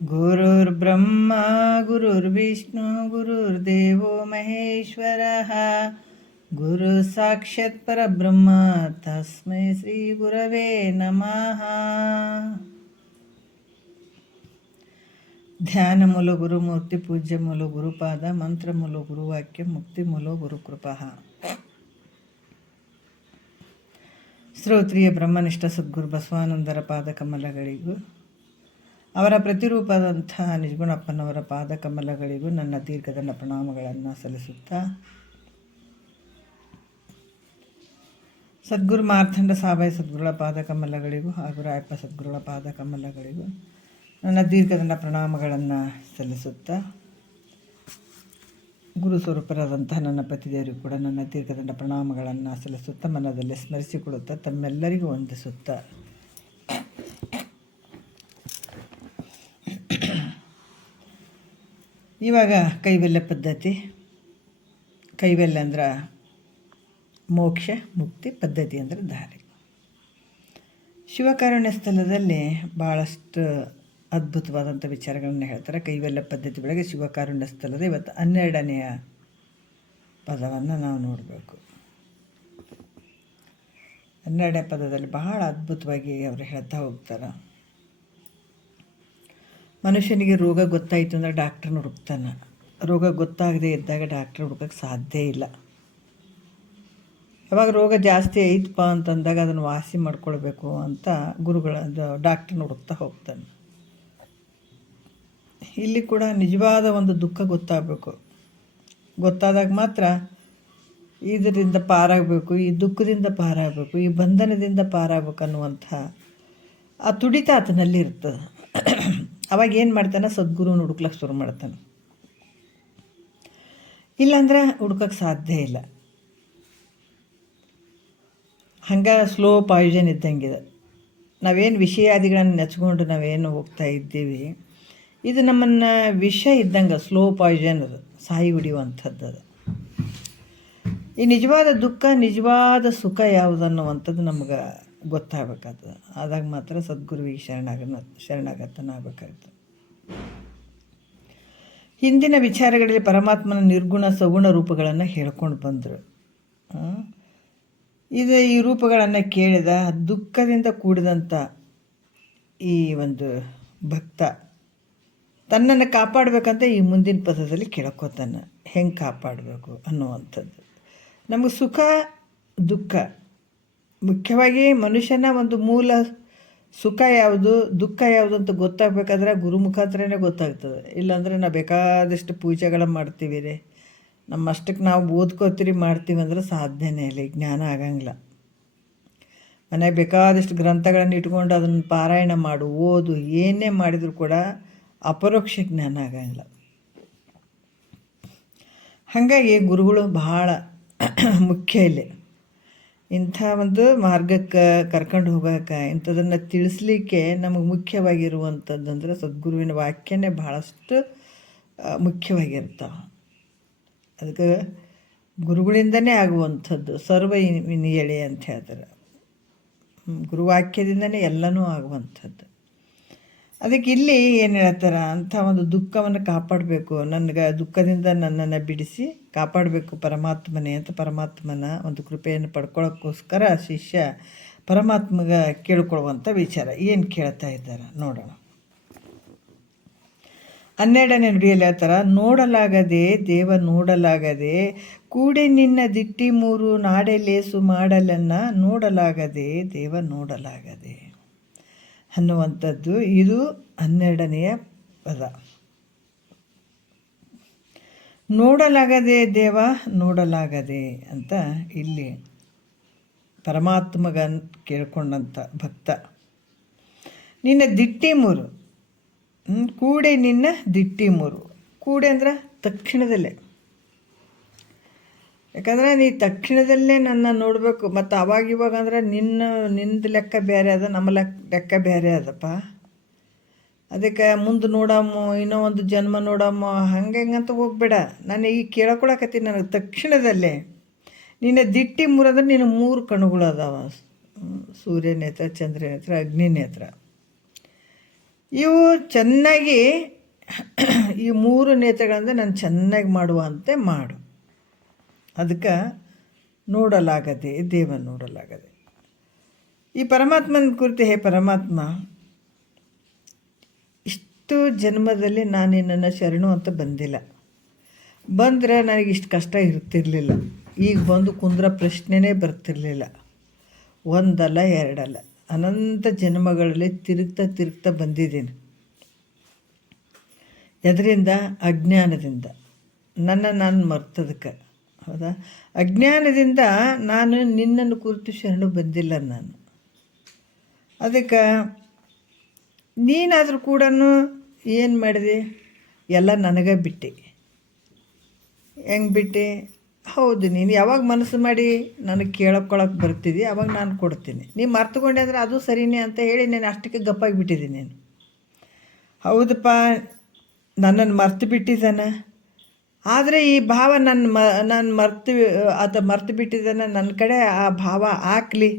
ಗುರುರ್ಬ್ರಹ್ಮ ಗುರುರ್ವಿಷ್ಣು ಗುರುರ್ದೇವೋ ಮಹೇಶ್ವರಃ ಗುರು ಸಾಕ್ಷಾತ್ ಪರಬ್ರಹ್ಮ ತಸ್ಮೈ ಶ್ರೀ ಗುರವೇ ನಮಃ. ಧ್ಯಾನ ಮೂಲ ಗುರುಮೂರ್ತಿ, ಪೂಜ್ಯ ಮೂಲ ಗುರುಪಾದ, ಮಂತ್ರ ಮೂಲ ಗುರುವಾಕ್ಯ, ಮುಕ್ತಿ ಮೂಲ ಗುರುಕೃಪಃ. ಶ್ರೋತ್ರಿಯ ಬ್ರಹ್ಮನಿಷ್ಠ ಸದ್ಗುರು ಬಸವಾನಂದರ ಪಾದ ಕಮಲಗಳಿಗೂ, ಅವರ ಪ್ರತಿರೂಪದಂಥ ನಿಜಗುಣಪ್ಪನವರ ಪಾದ ಕಮಲಗಳಿಗೂ ನನ್ನ ದೀರ್ಘದಂಡ ಪ್ರಣಾಮಗಳನ್ನು ಸಲ್ಲಿಸುತ್ತಾ, ಸದ್ಗುರು ಮಾರ್ಥಂಡ ಸಾಬಾಯಿ ಸದ್ಗುರುಗಳ ಪಾದ ಕಮಲಗಳಿಗೂ ಹಾಗೂ ರಾಯಪ್ಪ ಸದ್ಗುರುಗಳ ಪಾದ ಕಮಲಗಳಿಗೂ ನನ್ನ ದೀರ್ಘದಂಡ ಪ್ರಣಾಮಗಳನ್ನು ಸಲ್ಲಿಸುತ್ತಾ, ಗುರು ಸ್ವರೂಪರಾದಂಥ ನನ್ನ ಪತಿದೇವರಿಗೂ ಕೂಡ ನನ್ನ ದೀರ್ಘದಂಡ ಪ್ರಣಾಮಗಳನ್ನು ಸಲ್ಲಿಸುತ್ತಾ, ಮನದಲ್ಲಿ ಸ್ಮರಿಸಿಕೊಳ್ಳುತ್ತಾ, ತಮ್ಮೆಲ್ಲರಿಗೂ ವಂದಿಸುತ್ತಾ, ಇವಾಗ ಕೈವಲ್ಯ ಪದ್ಧತಿ. ಕೈವಲ್ಯ ಅಂದ್ರೆ ಮೋಕ್ಷ, ಮುಕ್ತಿ, ಪದ್ಧತಿ ಅಂದರೆ ದಾರಿ. ಶಿವಕಾರುಣ್ಯ ಸ್ಥಳದಲ್ಲಿ ಭಾಳಷ್ಟು ಅದ್ಭುತವಾದಂಥ ವಿಚಾರಗಳನ್ನು ಹೇಳ್ತಾರೆ. ಕೈವಲ್ಯ ಪದ್ಧತಿ ಒಳಗೆ ಶಿವಕಾರುಣ್ಯ ಸ್ಥಳದ ಇವತ್ತು 12ನೆಯ ಪದವನ್ನು ನಾವು ನೋಡಬೇಕು. 12ನೇ ಪದದಲ್ಲಿ ಬಹಳ ಅದ್ಭುತವಾಗಿ ಅವರು ಹೇಳ್ತಾ ಹೋಗ್ತಾರೆ. ಮನುಷ್ಯನಿಗೆ ರೋಗ ಗೊತ್ತಾಯಿತು ಅಂದರೆ ಡಾಕ್ಟ್ರನ್ನ ಹುಡುಕ್ತಾನೆ. ರೋಗ ಗೊತ್ತಾಗದೇ ಇದ್ದಾಗ ಡಾಕ್ಟ್ರ್ ಹುಡುಕಕ್ಕೆ ಸಾಧ್ಯ ಇಲ್ಲ. ಯಾವಾಗ ರೋಗ ಜಾಸ್ತಿ ಐತಪ್ಪ ಅಂತಂದಾಗ ಅದನ್ನು ವಾಸಿ ಮಾಡ್ಕೊಳ್ಬೇಕು ಅಂತ ಡಾಕ್ಟ್ರನ್ನ ಹುಡುಕ್ತಾ ಹೋಗ್ತಾನೆ. ಇಲ್ಲಿ ಕೂಡ ನಿಜವಾದ ಒಂದು ದುಃಖ ಗೊತ್ತಾಗಬೇಕು. ಗೊತ್ತಾದಾಗ ಮಾತ್ರ ಇದರಿಂದ ಪಾರಾಗಬೇಕು, ಈ ದುಃಖದಿಂದ ಪಾರಾಗಬೇಕು, ಈ ಬಂಧನದಿಂದ ಪಾರಾಗಬೇಕು ಅನ್ನುವಂಥ ಆ ತುಡಿತ ಆತನಲ್ಲಿ ಇರ್ತದೆ. ಅವಾಗ ಏನು ಮಾಡ್ತಾನೆ, ಸದ್ಗುರುನ ಹುಡುಕ್ಲಕ್ಕೆ ಶುರು ಮಾಡ್ತಾನೆ. ಇಲ್ಲಾಂದ್ರೆ ಹುಡ್ಕಕ್ಕೆ ಸಾಧ್ಯ ಇಲ್ಲ. ಹಂಗೆ ಸ್ಲೋ ಪಾಯ್ಸನ್ ಇದ್ದಂಗಿದೆ. ನಾವೇನು ವಿಷಯಾದಿಗಳನ್ನು ನೆಚ್ಕೊಂಡು ನಾವೇನು ಹೋಗ್ತಾ ಇದ್ದೀವಿ, ಇದು ನಮ್ಮನ್ನು ವಿಷ ಇದ್ದಂಗೆ ಸ್ಲೋ ಪಾಯ್ಸನ್, ಅದು ಸಾಯಿ ಹಿಡಿಯುವಂಥದ್ದು. ಅದು ಈ ನಿಜವಾದ ದುಃಖ, ನಿಜವಾದ ಸುಖ ಯಾವುದನ್ನುವಂಥದ್ದು ನಮ್ಗೆ ಗೊತ್ತಾಗಬೇಕಾಗ್ತದೆ. ಆದಾಗ ಮಾತ್ರ ಸದ್ಗುರುವಿಗೆ ಶರಣಾಗತನಾಗಬೇಕಾಗ್ತದೆ. ಹಿಂದಿನ ವಿಚಾರಗಳಲ್ಲಿ ಪರಮಾತ್ಮನ ನಿರ್ಗುಣ ಸಗುಣ ರೂಪಗಳನ್ನು ಹೇಳ್ಕೊಂಡು ಬಂದರು. ಈ ರೂಪಗಳನ್ನು ಕೇಳಿದ ದುಃಖದಿಂದ ಕೂಡಿದಂಥ ಈ ಒಂದು ಭಕ್ತ ತನ್ನನ್ನು ಕಾಪಾಡಬೇಕಂತ ಈ ಮುಂದಿನ ಪದದಲ್ಲಿ ಕೇಳ್ಕೊತಾನೆ, ಹೆಂಗೆ ಕಾಪಾಡಬೇಕು ಅನ್ನುವಂಥದ್ದು. ನಮಗೆ ಸುಖ ದುಃಖ ಮುಖ್ಯವಾಗಿ ಮನುಷ್ಯನ ಒಂದು ಮೂಲ ಸುಖ ಯಾವುದು, ದುಃಖ ಯಾವುದು ಅಂತ ಗೊತ್ತಾಗಬೇಕಾದ್ರೆ ಗುರು ಮುಖಾಂತರನೇ ಗೊತ್ತಾಗ್ತದೆ. ಇಲ್ಲಾಂದರೆ ನಾವು ಬೇಕಾದಷ್ಟು ಪೂಜೆಗಳನ್ನು ಮಾಡ್ತೀವಿ ರೀ, ನಮ್ಮಷ್ಟಕ್ಕೆ ನಾವು ಓದ್ಕೋತೀರಿ ಮಾಡ್ತೀವಿ ಅಂದ್ರೆ ಸಾಧ್ಯನೇ ಇಲ್ಲ, ಜ್ಞಾನ ಆಗಂಗಿಲ್ಲ. ಮನೆಗೆ ಬೇಕಾದಷ್ಟು ಗ್ರಂಥಗಳನ್ನು ಇಟ್ಕೊಂಡು ಅದನ್ನು ಪಾರಾಯಣ ಮಾಡು, ಓದು, ಏನೇ ಮಾಡಿದರೂ ಕೂಡ ಅಪರೋಕ್ಷ ಜ್ಞಾನ ಆಗಂಗಿಲ್ಲ. ಹಾಗಾಗಿ ಗುರುಗಳು ಬಹಳ ಮುಖ್ಯ ಇಲ್ಲಿ. ಇಂಥ ಒಂದು ಮಾರ್ಗಕ್ಕೆ ಕರ್ಕೊಂಡು ಹೋಗೋಕೆ, ಇಂಥದನ್ನು ತಿಳಿಸ್ಲಿಕ್ಕೆ ನಮಗೆ ಮುಖ್ಯವಾಗಿರುವಂಥದ್ದು ಅಂದರೆ ಸದ್ಗುರುವಿನ ವಾಕ್ಯನೇ ಭಾಳಷ್ಟು ಮುಖ್ಯವಾಗಿರ್ತಾವೆ. ಅದಕ್ಕೆ ಗುರುಗಳಿಂದನೇ ಆಗುವಂಥದ್ದು ಸರ್ವ ವಿನಿಯಳೆ ಅಂತ ಹೇಳ್ತಾರೆ. ಗುರುವಾಕ್ಯದಿಂದನೇ ಎಲ್ಲನೂ ಆಗುವಂಥದ್ದು. ಅದಕ್ಕೆ ಇಲ್ಲಿ ಏನು ಹೇಳ್ತಾರೆ, ಅಂಥ ಒಂದು ದುಃಖವನ್ನು ಕಾಪಾಡಬೇಕು, ನನಗೆ ದುಃಖದಿಂದ ನನ್ನನ್ನು ಬಿಡಿಸಿ ಕಾಪಾಡಬೇಕು ಪರಮಾತ್ಮನೇ ಅಂತ ಪರಮಾತ್ಮನ ಒಂದು ಕೃಪೆಯನ್ನು ಪಡ್ಕೊಳ್ಳೋಕ್ಕೋಸ್ಕರ ಶಿಷ್ಯ ಪರಮಾತ್ಮಗೆ ಕೇಳ್ಕೊಳ್ಳುವಂಥ ವಿಚಾರ ಏನು ಕೇಳ್ತಾ ಇದ್ದಾರೆ ನೋಡೋಣ. 12ನೇ ನುಡಿಯಲ್ಲಿ ಹೇಳ್ತಾರೆ, ನೋಡಲಾಗದೆ ದೇವ ನೋಡಲಾಗದೆ ಕೂಡೆ ನಿನ್ನ ದಿಟ್ಟಿ ಮೂರು ನಾಡೆ ಲೇಸು ಮಾಡಲನ್ನ ನೋಡಲಾಗದೆ ದೇವ ನೋಡಲಾಗದೆ ಅನ್ನುವಂಥದ್ದು. ಇದು 12ನೆಯ ಪದ. ನೋಡಲಾಗದೆ ದೇವ ನೋಡಲಾಗದೆ ಅಂತ ಇಲ್ಲಿ ಪರಮಾತ್ಮಗ ಕೇಳ್ಕೊಂಡಂಥ ಭಕ್ತ, ನಿನ್ನ ದಿಟ್ಟಿ ಮೂರು ಕೂಡೆ, ನಿನ್ನ ದಿಟ್ಟಿ ಮೂರು ಕೂಡೆ ಅಂದ್ರೆ ತಕ್ಷಣದಲ್ಲೇ. ಯಾಕಂದರೆ ನೀ ತಕ್ಷಣದಲ್ಲೇ ನನ್ನ ನೋಡಬೇಕು. ಮತ್ತು ಅವಾಗ ಅಂದ್ರೆ ನಿಂದು ಲೆಕ್ಕ ಬೇರೆ ಅದ, ನಮ್ಮ ಲೆಕ್ಕ ಬೇರೆ ಅದಪ್ಪ. ಅದಕ್ಕೆ ಮುಂದೆ ನೋಡಮ್ಮ, ಇನ್ನೂ ಒಂದು ಜನ್ಮ ನೋಡಮ್ಮ, ಹಂಗೆ ಹೆಂಗಂತ ಹೋಗ್ಬೇಡ. ನಾನು ಈಗ ಕೇಳ್ಕೊಳಕತ್ತೀನಿ, ನನಗೆ ತಕ್ಷಣದಲ್ಲೇ ನಿನ್ನ ದಿಟ್ಟಿ ಮೂರಂದ್ರೆ ನಿನ್ನ 3 ಕಣ್ಣುಗಳು ಅದಾವ. ಸೂರ್ಯ ನೇತ್ರ, ಚಂದ್ರ ನೇತ್ರ, ಅಗ್ನಿ ನೇತ್ರ. ಇವು ಚೆನ್ನಾಗಿ ಈ 3 ನೇತ್ರಗಳಿಂದ ನಾನು ಚೆನ್ನಾಗಿ ಮಾಡುವಂತೆ ಮಾಡು. ಅದಕ್ಕೆ ನೋಡಲಾಗದೆ ದೇವ ನೋಡಲಾಗದೆ. ಈ ಪರಮಾತ್ಮನ ಕುರಿತು, ಹೇ ಪರಮಾತ್ಮ, ಇಷ್ಟು ಜನ್ಮದಲ್ಲಿ ನಾನು ನಿನ್ನನ್ನು ಶರಣು ಅಂತ ಬಂದಿಲ್ಲ. ಬಂದರೆ ನನಗೆ ಇಷ್ಟು ಕಷ್ಟ ಇರ್ತಿರಲಿಲ್ಲ. ಈಗ ಬಂದು ಕುಂದ್ರ ಪ್ರಶ್ನೆನೇ ಬರ್ತಿರಲಿಲ್ಲ. ಒಂದಲ್ಲ ಎರಡಲ್ಲ, ಅನಂತ ಜನ್ಮಗಳಲ್ಲಿ ತಿರುಗ್ತಾ ಬಂದಿದ್ದೀನಿ. ಎದರಿಂದ? ಅಜ್ಞಾನದಿಂದ. ನಾನು ಮರ್ತದಕ್ಕೆ. ಹೌದಾ? ಅಜ್ಞಾನದಿಂದ ನಾನು ನಿನ್ನನ್ನು ಕುರಿತು ಶರಣು ಬಂದಿಲ್ಲ ನಾನು. ಅದಕ್ಕೆ ನೀನಾದರೂ ಕೂಡ ಏನು ಮಾಡಿದೆ? ಎಲ್ಲ ನನಗೆ ಬಿಟ್ಟೆ. ಹೆಂಗೆ ಬಿಟ್ಟೆ? ಹೌದು, ನೀನು ಯಾವಾಗ ಮನಸ್ಸು ಮಾಡಿ ನನಗೆ ಕೇಳ್ಕೊಳಕ್ಕೆ ಬರ್ತಿದ್ದಿ ಅವಾಗ ನಾನು ಕೊಡ್ತೀನಿ. ನೀನು ಮರ್ತುಕೊಂಡೆ ಅಂದರೆ ಅದು ಸರಿನೇ ಅಂತ ಹೇಳಿ ನಾನು ಅಷ್ಟಕ್ಕೆ ಗಪ್ಪಾಗಿ ಬಿಟ್ಟಿದ್ದೀನಿ. ನೀನು ಹೌದಪ್ಪ, ನನ್ನನ್ನು ಮರ್ತು ಬಿಟ್ಟಿದ್ದಾನೆ. ಆದರೆ ಈ ಭಾವ ನಾನು ಮರ್ತು ಬಿಟ್ಟಿದ್ದಾನೆ, ನನ್ನ ಕಡೆ ಆ ಭಾವ ಹಾಕಲಿ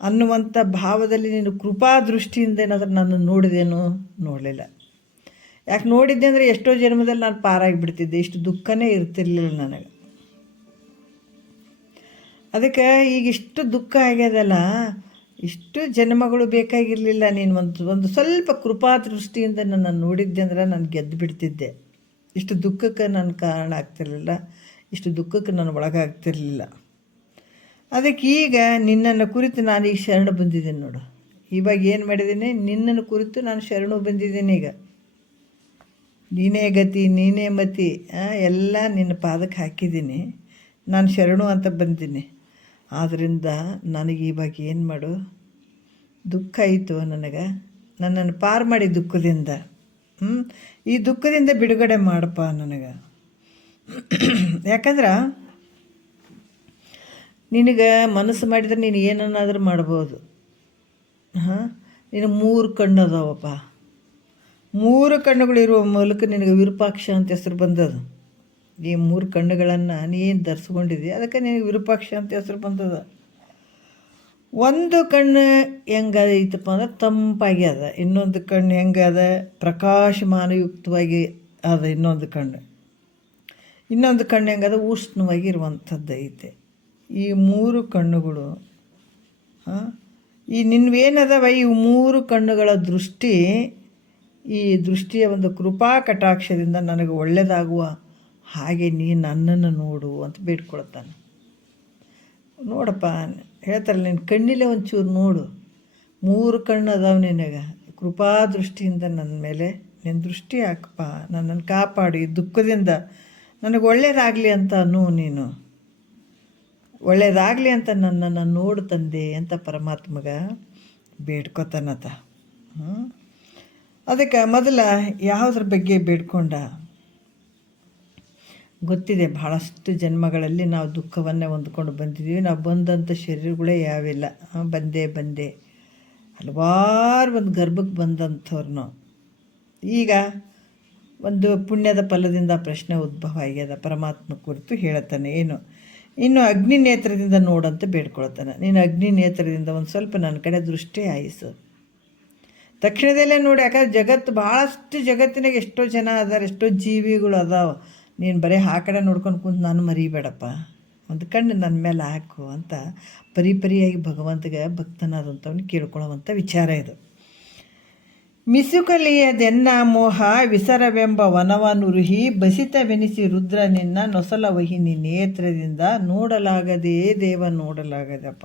ಅನ್ನುವಂಥ ಭಾವದಲ್ಲಿ ನೀನು ಕೃಪಾ ದೃಷ್ಟಿಯಿಂದ ಏನಾದರೂ ನಾನು ನೋಡಿದೇನು? ನೋಡಲಿಲ್ಲ. ಯಾಕೆ ನೋಡಿದ್ದೆ ಅಂದರೆ ಎಷ್ಟೋ ಜನ್ಮದಲ್ಲಿ ನಾನು ಪಾರಾಗಿಬಿಡ್ತಿದ್ದೆ. ಇಷ್ಟು ದುಃಖನೇ ಇರ್ತಿರ್ಲಿಲ್ಲ ನನಗೆ. ಅದಕ್ಕೆ ಈಗ ಇಷ್ಟು ದುಃಖ ಆಗ್ಯದಲ್ಲ, ಇಷ್ಟು ಜನ್ಮಗಳು ಬೇಕಾಗಿರಲಿಲ್ಲ. ನೀನು ಒಂದು ಸ್ವಲ್ಪ ಕೃಪಾ ದೃಷ್ಟಿಯಿಂದ ನನ್ನ ನೋಡಿದ್ದೆ ಅಂದ್ರೆ ನಾನು ಗೆದ್ದು ಬಿಡ್ತಿದ್ದೆ. ಇಷ್ಟು ದುಃಖಕ್ಕೆ ನನ್ನ ಕಾರಣ ಆಗ್ತಿರಲಿಲ್ಲ, ಇಷ್ಟು ದುಃಖಕ್ಕೆ ನಾನು ಒಳಗಾಗ್ತಿರಲಿಲ್ಲ. ಅದಕ್ಕೆ ಈಗ ನಿನ್ನನ್ನು ಕುರಿತು ನಾನೀಗ ಶರಣು ಬಂದಿದ್ದೀನಿ ನೋಡು. ಇವಾಗ ಏನು ಮಾಡಿದ್ದೀನಿ? ನಿನ್ನನ್ನು ಕುರಿತು ನಾನು ಶರಣು ಬಂದಿದ್ದೀನಿ. ಈಗ ನೀನೇ ಗತಿ, ನೀನೇ ಮತಿ, ಎಲ್ಲ ನಿನ್ನ ಪಾದಕ್ಕೆ ಹಾಕಿದ್ದೀನಿ. ನಾನು ಶರಣು ಅಂತ ಬಂದೀನಿ. ಆದ್ದರಿಂದ ನನಗೆ ಇವಾಗ ಏನು ಮಾಡು? ದುಃಖ ಆಯಿತು ನನಗೆ, ನನ್ನನ್ನು ಪಾರು ಮಾಡಿ ದುಃಖದಿಂದ. ಈ ದುಃಖದಿಂದ ಬಿಡುಗಡೆ ಮಾಡಪ್ಪ ನನಗೆ. ಯಾಕಂದ್ರೆ ನಿನಗೆ ಮನಸ್ಸು ಮಾಡಿದರೆ ನೀನು ಏನನ್ನಾದರೂ ಮಾಡ್ಬೋದು. ನೀನು 3 ಕಣ್ಣು ಅದಾವಪ್ಪ. 3 ಕಣ್ಣುಗಳಿರುವ ಮೂಲಕ ನಿನಗೆ ವಿರೂಪಾಕ್ಷ ಅಂತ ಹೆಸರು ಬಂದದು. ಈ 3 ಕಣ್ಣುಗಳನ್ನು ನೀನು ಧರಿಸ್ಕೊಂಡಿದ್ದಿ, ಅದಕ್ಕೆ ನಿನಗೆ ವಿರೂಪಾಕ್ಷ ಅಂತ ಹೆಸರು ಬಂದದ. ಒಂದು ಕಣ್ಣು ಹೆಂಗೈತಪ್ಪ ಅಂದ್ರೆ ತಂಪಾಗಿ ಅದ, ಇನ್ನೊಂದು ಕಣ್ಣು ಹೆಂಗದ? ಪ್ರಕಾಶಮಾನಯುಕ್ತವಾಗಿ ಅದ. ಇನ್ನೊಂದು ಕಣ್ಣು ಹೆಂಗದ? ಉಷ್ಣವಾಗಿ ಇರುವಂಥದ್ದು ಐತೆ. ಈ 3 ಕಣ್ಣುಗಳು ಈ ನಿನ್ವೇನದವ ಈ 3 ಕಣ್ಣುಗಳ ದೃಷ್ಟಿ, ಈ ದೃಷ್ಟಿಯ ಒಂದು ಕೃಪಾ ಕಟಾಕ್ಷದಿಂದ ನನಗೆ ಒಳ್ಳೆಯದಾಗುವ ಹಾಗೆ ನೀನು ನನ್ನನ್ನು ನೋಡು ಅಂತ ಬೇಡ್ಕೊಳ್ತಾನೆ. ನೋಡಪ್ಪ, ಹೇಳ್ತಾರಲ್ಲ, ನಿನ್ನ ಕಣ್ಣಿಲೆ ಒಂಚೂರು ನೋಡು. 3 ಕಣ್ಣು ಅದಾವ ನಿನಗೆ. ಕೃಪಾ ದೃಷ್ಟಿಯಿಂದ ನನ್ನ ಮೇಲೆ ನಿನ್ನ ದೃಷ್ಟಿ ಹಾಕಪ್ಪ, ನನ್ನನ್ನು ಕಾಪಾಡಿ ದುಃಖದಿಂದ ನನಗೆ ಒಳ್ಳೆಯದಾಗಲಿ ಅಂತ ನೀನು ಒಳ್ಳೆಯದಾಗಲಿ ಅಂತ ನನ್ನನ್ನು ನೋಡು ತಂದೆ ಅಂತ ಪರಮಾತ್ಮಗ ಬೇಡ್ಕೊತಾನತ. ಅದಕ್ಕೆ ಮೊದಲ ಯಾವುದ್ರ ಬಗ್ಗೆ ಬೇಡ್ಕೊಂಡ? ಗೊತ್ತಿದೆ, ಭಾಳಷ್ಟು ಜನ್ಮಗಳಲ್ಲಿ ನಾವು ದುಃಖವನ್ನೇ ಹೊಂದ್ಕೊಂಡು ಬಂದಿದ್ದೀವಿ. ನಾವು ಬಂದಂಥ ಶರೀರಗಳೇ ಯಾವಿಲ್ಲ. ಬಂದೆ ಹಲವಾರು ಒಂದು ಗರ್ಭಕ್ಕೆ ಬಂದಂಥವ್ರು ನಾವು. ಈಗ ಒಂದು ಪುಣ್ಯದ ಫಲದಿಂದ ಪ್ರಶ್ನೆ ಉದ್ಭವ ಆಗ್ಯದ. ಪರಮಾತ್ಮ ಕುರಿತು ಹೇಳುತ್ತಾನೆ ಏನು? ಇನ್ನು ಅಗ್ನಿ ನೇತ್ರದಿಂದ ನೋಡಂತ ಬೇಡ್ಕೊಳ್ತಾನೆ. ನೀನು ಅಗ್ನಿ ನೇತ್ರದಿಂದ ಒಂದು ಸ್ವಲ್ಪ ನನ್ನ ಕಡೆ ದೃಷ್ಟಿ ಆಯಿಸು. ತಕ್ಷಣದಲ್ಲೇ ನೋಡಿ. ಯಾಕಂದ್ರೆ ಭಾಳಷ್ಟು ಜಗತ್ತಿನಾಗ ಎಷ್ಟೋ ಜನ ಅದಾರೆ, ಎಷ್ಟೋ ಜೀವಿಗಳು ಅದಾವ. ನೀನು ಬರೀ ಆ ಕಡೆ ನೋಡ್ಕೊಂಡು ಕುಂತು ನಾನು ಮರಿಬೇಡಪ್ಪ, ಒಂದು ಕಣ್ಣು ನನ್ನ ಮೇಲೆ ಹಾಕು ಅಂತ ಪರಿಯಾಗಿ ಭಗವಂತಗೆ ಭಕ್ತನಾದಂಥವನು ಕೇಳ್ಕೊಳ್ಳುವಂಥ ವಿಚಾರ ಇದು. ಮಿಸುಕಲಿಯದೆನ್ನ ಮೋಹ ವಿಸರವೆಂಬ ವನವನುರುಹಿ ಬಸಿತವೆನಿಸಿ ರುದ್ರ ನಿನ್ನ ನೊಸಲವಹಿ ನೇತ್ರದಿಂದ ನೋಡಲಾಗದೇ ದೇವ ನೋಡಲಾಗದಪ್ಪ.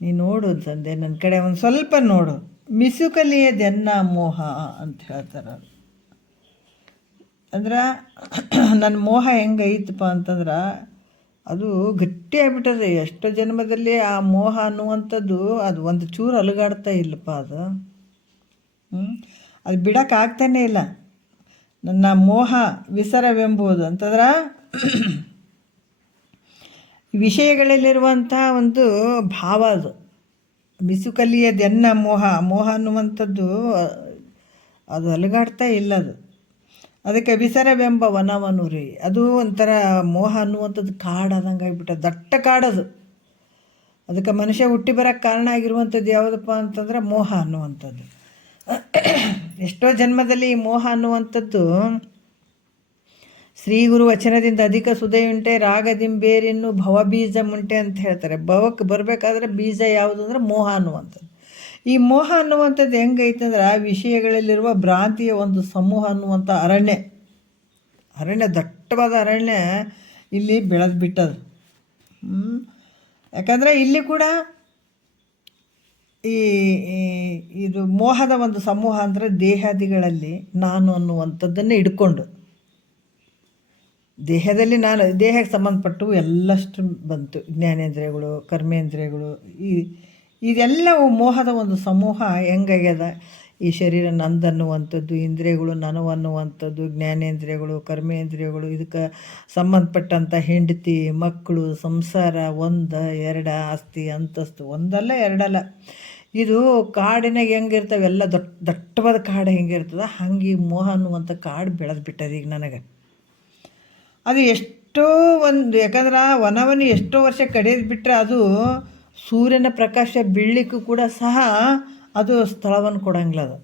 ನೀ ನೋಡು ತಂದೆ, ನನ್ನ ಕಡೆ ಒಂದು ಸ್ವಲ್ಪ ನೋಡು. ಮಿಸುಕಲಿಯದೆನ್ನ ಮೋಹ ಅಂತ ಹೇಳ್ತಾರೆ. ಅಂದ್ರೆ ನನ್ನ ಮೋಹ ಹೆಂಗೈತಪ್ಪ ಅಂತಂದ್ರೆ ಅದು ಗಟ್ಟಿ ಆಗ್ಬಿಟ್ಟದೆ. ಎಷ್ಟೋ ಜನ್ಮದಲ್ಲಿ ಆ ಮೋಹ ಅನ್ನುವಂಥದ್ದು ಅದು ಒಂದು ಚೂರು ಅಲುಗಾಡ್ತಾ ಇಲ್ಲಪ್ಪ. ಅದು ಬಿಡೋಕ್ಕಾಗ್ತಾನೇ ಇಲ್ಲ. ನನ್ನ ಮೋಹ ವಿಸರವೆಂಬುದು ಅಂತಂದ್ರೆ ವಿಷಯಗಳಲ್ಲಿರುವಂಥ ಒಂದು ಭಾವ ಅದು. ಮಿಸುಕಲಿಯದೆನ್ನ ಮೋಹ ಅನ್ನುವಂಥದ್ದು ಅದು ಅಲುಗಾಡ್ತಾ ಇಲ್ಲ. ಅದಕ್ಕೆ ವಿಸರವೆಂಬ ವನವನುರಿ, ಅದು ಒಂಥರ ಮೋಹ ಅನ್ನುವಂಥದ್ದು ಕಾಡಾದಂಗೆ ಆಗಿಬಿಟ್ಟ, ದಟ್ಟ ಕಾಡದು. ಅದಕ್ಕೆ ಮನುಷ್ಯ ಹುಟ್ಟಿ ಬರೋಕ್ಕೆ ಕಾರಣ ಆಗಿರುವಂಥದ್ದು ಯಾವುದಪ್ಪ ಅಂತಂದ್ರೆ ಮೋಹ ಅನ್ನುವಂಥದ್ದು. ಎಷ್ಟೋ ಜನ್ಮದಲ್ಲಿ ಈ ಮೋಹ ಅನ್ನುವಂಥದ್ದು ಶ್ರೀ ಗುರು ವಚನದಿಂದ ಅಧಿಕ ಸುದೆಯುಂಟೆ ರಾಗದಿಂಬೇರಿನ್ನು ಭವಬೀಜ ಮುಂಟೆ ಅಂತ ಹೇಳ್ತಾರೆ. ಭವಕ್ಕೆ ಬರಬೇಕಾದ್ರೆ ಬೀಜ ಯಾವುದು ಅಂದರೆ ಮೋಹ ಅನ್ನುವಂಥದ್ದು. ಈ ಮೋಹ ಅನ್ನುವಂಥದ್ದು ಹೆಂಗೈತಂದ್ರೆ ವಿಷಯಗಳಲ್ಲಿರುವ ಭ್ರಾಂತಿಯ ಒಂದು ಸಮೂಹ ಅನ್ನುವಂಥ ಅರಣ್ಯ ದಟ್ಟವಾದ ಅರಣ್ಯ ಇಲ್ಲಿ ಬೆಳೆದು ಬಿಟ್ಟದು. ಯಾಕಂದರೆ ಇಲ್ಲಿ ಕೂಡ ಈ ಇದು ಮೋಹದ ಒಂದು ಸಮೂಹ ಅಂದರೆ ದೇಹಾದಿಗಳಲ್ಲಿ ನಾನು ಅನ್ನುವಂಥದ್ದನ್ನು ಹಿಡ್ಕೊಂಡು, ದೇಹದಲ್ಲಿ ನಾನು, ದೇಹಕ್ಕೆ ಸಂಬಂಧಪಟ್ಟು ಎಲ್ಲಷ್ಟು ಬಂತು, ಜ್ಞಾನೇಂದ್ರಿಯಗಳು, ಕರ್ಮೇಂದ್ರಿಯಗಳು, ಇದೆಲ್ಲವೂ ಮೋಹದ ಒಂದು ಸಮೂಹ ಹೆಂಗಾಗ್ಯದ. ಈ ಶರೀರ ನಂದನ್ನುವಂಥದ್ದು, ಇಂದ್ರಿಯಗಳು ನನವನ್ನುವಂಥದ್ದು, ಜ್ಞಾನೇಂದ್ರಿಯಗಳು, ಕರ್ಮೇಂದ್ರಿಯಗಳು, ಇದಕ್ಕೆ ಸಂಬಂಧಪಟ್ಟಂಥ ಹೆಂಡತಿ, ಮಕ್ಕಳು, ಸಂಸಾರ, ಒಂದು ಎರಡ ಆಸ್ತಿ ಅಂತಸ್ತು, ಒಂದಲ್ಲ ಎರಡಲ್ಲ. ಇದು ಕಾಡಿನಾಗ ಹೆಂಗಿರ್ತವೆ ಎಲ್ಲ ದಟ್ಟವಾದ ಕಾಡು ಹೆಂಗಿರ್ತದೆ ಹಂಗೆ ಈ ಮೋಹ ಅನ್ನುವಂಥ ಕಾಡು ಬೆಳೆದು ಬಿಟ್ಟದ ಈಗ ನನಗೆ. ಅದು ಎಷ್ಟೋ ಒಂದು, ಯಾಕಂದ್ರೆ ವನವನ್ನು ಎಷ್ಟೋ ವರ್ಷ ಕಡಿಯೋದು ಬಿಟ್ಟರೆ ಅದು ಸೂರ್ಯನ ಪ್ರಕಾಶ ಬೀಳಲಿಕ್ಕೂ ಕೂಡ ಸಹ ಅದು ಸ್ಥಳವನ್ನು ಕೊಡಂಗಿಲ್ಲ. ಅದು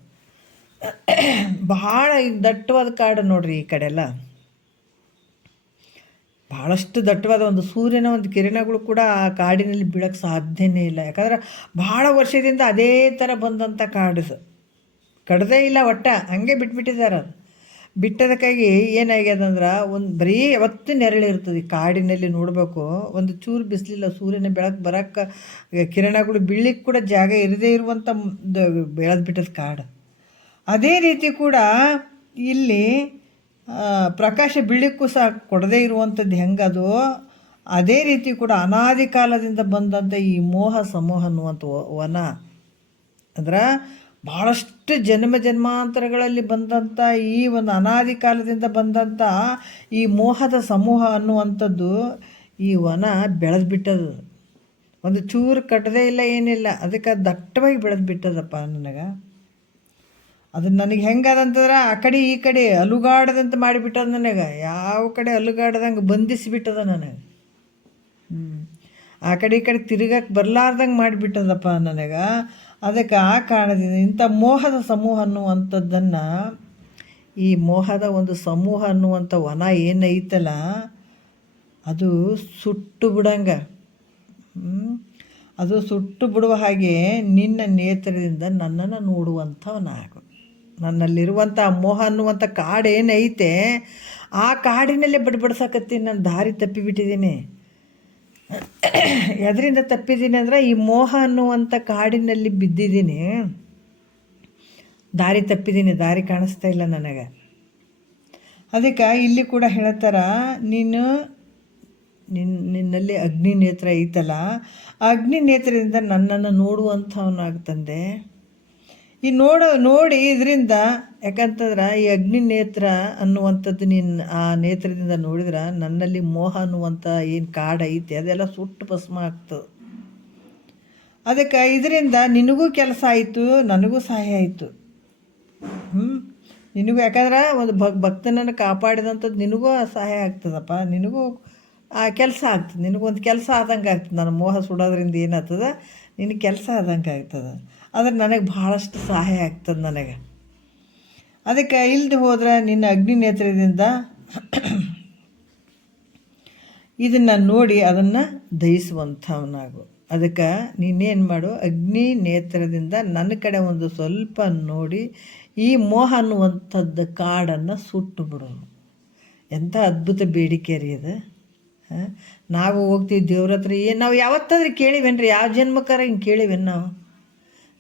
ಭಾಳ ಈಗ ದಟ್ಟವಾದ ಕಾಡು ನೋಡ್ರಿ, ಈ ಕಡೆ ಎಲ್ಲ ಭಾಳಷ್ಟು ದಟ್ಟವಾದ ಒಂದು ಸೂರ್ಯನ ಒಂದು ಕಿರಣಗಳು ಕೂಡ ಆ ಕಾಡಿನಲ್ಲಿ ಬೀಳೋಕ್ಕೆ ಸಾಧ್ಯನೇ ಇಲ್ಲ. ಯಾಕಂದ್ರೆ ಭಾಳ ವರ್ಷದಿಂದ ಅದೇ ಥರ ಬಂದಂಥ ಕಾಡು, ಕಡ್ದೇ ಇಲ್ಲ, ಒಟ್ಟ ಹಂಗೆ ಬಿಟ್ಬಿಟ್ಟಿದ್ದಾರೆ. ಅದು ಬಿಟ್ಟದಕ್ಕಾಗಿ ಏನಾಗ್ಯದಂದ್ರೆ ಒಂದು ಬರೀ ಯಾವತ್ತೂ ನೆರಳಿರ್ತದೆ ಕಾಡಿನಲ್ಲಿ. ನೋಡಬೇಕು, ಒಂದು ಚೂರು ಬಿಸಿಲಿಲ್ಲ, ಸೂರ್ಯನ ಬೆಳಕು ಬರೋಕ್ಕೆ, ಕಿರಣಗಳು ಬೀಳಲಿಕ್ಕೆ ಕೂಡ ಜಾಗ ಇರದೇ ಇರುವಂಥ ಬೆಳೆದು ಬಿಟ್ಟದ ಕಾಡು. ಅದೇ ರೀತಿ ಕೂಡ ಇಲ್ಲಿ ಪ್ರಕಾಶ ಬೀಳಲಿಕ್ಕೂ ಸಹ ಕೊಡದೇ ಇರುವಂಥದ್ದು ಹೆಂಗದು, ಅದೇ ರೀತಿ ಕೂಡ ಅನಾದಿ ಕಾಲದಿಂದ ಬಂದಂಥ ಈ ಮೋಹ ಸಮೂಹ ಅನ್ನುವಂಥ ವನ ಅಂದ್ರೆ ಭಾಳಷ್ಟು ಜನ್ಮಾಂತರಗಳಲ್ಲಿ ಬಂದಂಥ ಈ ಒಂದು ಅನಾದಿ ಕಾಲದಿಂದ ಬಂದಂಥ ಈ ಮೋಹದ ಸಮೂಹ ಅನ್ನುವಂಥದ್ದು ಈ ವನ ಬೆಳೆದು ಬಿಟ್ಟದು. ಒಂದು ಚೂರು ಕಟ್ಟದೇ ಇಲ್ಲ, ಏನಿಲ್ಲ, ಅದಕ್ಕೆ ದಟ್ಟವಾಗಿ ಬೆಳೆದು ಬಿಟ್ಟದಪ್ಪ ನನಗೆ. ಅದು ನನಗೆ ಹೆಂಗದಂತಂದ್ರೆ ಆ ಕಡೆ ಈ ಕಡೆ ಅಲುಗಾಡದಂತ ಮಾಡಿಬಿಟ್ಟದ ನನಗೆ. ಯಾವ ಕಡೆ ಅಲುಗಾಡ್ದಂಗೆ ಬಂಧಿಸಿಬಿಟ್ಟದ ನನಗೆ. ಆ ಕಡೆ ಈ ಕಡೆ ತಿರುಗಕ್ಕೆ ಬರಲಾರ್ದಂಗೆ ಮಾಡಿಬಿಟ್ಟದಪ್ಪ ನನಗೆ. ಅದಕ್ಕೆ ಆ ಕಾರಣದಿಂದ ಇಂಥ ಮೋಹದ ಸಮೂಹ ಅನ್ನುವಂಥದ್ದನ್ನು, ಈ ಮೋಹದ ಒಂದು ಸಮೂಹ ಅನ್ನುವಂಥ ವನ ಏನೈತಲ್ಲ ಅದು ಸುಟ್ಟು ಬಿಡಂಗೆ, ಅದು ಸುಟ್ಟು ಬಿಡುವ ಹಾಗೆ ನಿನ್ನ ನೇತ್ರದಿಂದ ನನ್ನನ್ನು ನೋಡುವಂಥವನಾಗು. ನನ್ನಲ್ಲಿರುವಂಥ ಮೋಹ ಅನ್ನುವಂಥ ಕಾಡು ಏನೈತೆ ಆ ಕಾಡಿನಲ್ಲೇ ಬಡ್ಬಡ್ಸಕತ್ತೀನಿ. ನಾನು ದಾರಿ ತಪ್ಪಿಬಿಟ್ಟಿದ್ದೀನಿ. ಎದರಿಂದ ತಪ್ಪಿದ್ದೀನಿ ಅಂದರೆ ಈ ಮೋಹ ಅನ್ನುವಂಥ ಕಾಡಿನಲ್ಲಿ ಬಿದ್ದಿದ್ದೀನಿ, ದಾರಿ ತಪ್ಪಿದ್ದೀನಿ, ದಾರಿ ಕಾಣಿಸ್ತಾ ಇಲ್ಲ ನನಗೆ. ಅದಕ್ಕೆ ಇಲ್ಲಿ ಕೂಡ ಹೇಳ್ತಾರ, ನಿನ್ನಲ್ಲಿ ಅಗ್ನಿ ನೇತ್ರ ಐತಲ್ಲ, ಆ ಅಗ್ನಿ ನೇತ್ರದಿಂದ ನನ್ನನ್ನು ನೋಡುವಂಥವನಾಗ್ತಂದೆ. ಈ ನೋಡಿ ಇದರಿಂದ, ಯಾಕಂತಂದ್ರೆ ಈ ಅಗ್ನಿ ನೇತ್ರ ಅನ್ನುವಂಥದ್ದು ಆ ನೇತ್ರದಿಂದ ನೋಡಿದ್ರೆ ನನ್ನಲ್ಲಿ ಮೋಹ ಅನ್ನುವಂಥ ಏನು ಕಾಡು ಐತೆ ಅದೆಲ್ಲ ಸುಟ್ಟು ಭಸ್ಮ ಆಗ್ತದೆ. ಅದಕ್ಕೆ ಇದರಿಂದ ನಿನಗೂ ಕೆಲಸ ಆಯಿತು, ನನಗೂ ಸಹಾಯ ಆಯಿತು. ನಿನಗೂ, ಯಾಕಂದ್ರೆ ಒಂದು ಭಕ್ತನನ್ನು ಕಾಪಾಡಿದಂಥದ್ದು ನಿನಗೂ ಸಹಾಯ ಆಗ್ತದಪ್ಪ, ನಿನಗೂ ಆ ಕೆಲಸ ಆಗ್ತದೆ, ನಿನಗೊಂದು ಕೆಲಸ ಆದಂಗೆ ಆಗ್ತದೆ. ನನ್ನ ಮೋಹ ಸುಡೋದ್ರಿಂದ ಏನಾಗ್ತದೆ, ನಿನಗೆ ಕೆಲಸ ಆದಂಗೆ ಆಗ್ತದೆ. ಆದರೆ ನನಗೆ ಭಾಳಷ್ಟು ಸಹಾಯ ಆಗ್ತದೆ ನನಗೆ. ಅದಕ್ಕೆ ಇಲ್ಲದೆ ಹೋದ್ರೆ ನಿನ್ನ ಅಗ್ನಿ ನೇತ್ರದಿಂದ ಇದನ್ನು ನೋಡಿ ಅದನ್ನು ದಹಿಸುವಂಥವನಾಗು. ಅದಕ್ಕೆ ನೀನೇನು ಮಾಡು, ಅಗ್ನಿ ನೇತ್ರದಿಂದ ನನ್ನ ಕಡೆ ಒಂದು ಸ್ವಲ್ಪ ನೋಡಿ ಈ ಮೋಹ ಅನ್ನುವಂಥದ್ದು ಕಾಡನ್ನು ಸುಟ್ಟು ಬಿಡು. ಎಂಥ ಅದ್ಭುತ ಬೇಡಿಕೆ ರೀ ಅದು. ನಾವು ಹೋಗ್ತೀವಿ ದೇವ್ರ ಹತ್ರ, ನಾವು ಯಾವತ್ತಾದ್ರೂ ಕೇಳಿವೇನ್ರಿ? ಯಾವ ಜನ್ಮಕ್ಕಾರ ಹಿಂಗೆ ಕೇಳಿವೇನು? ನಾವು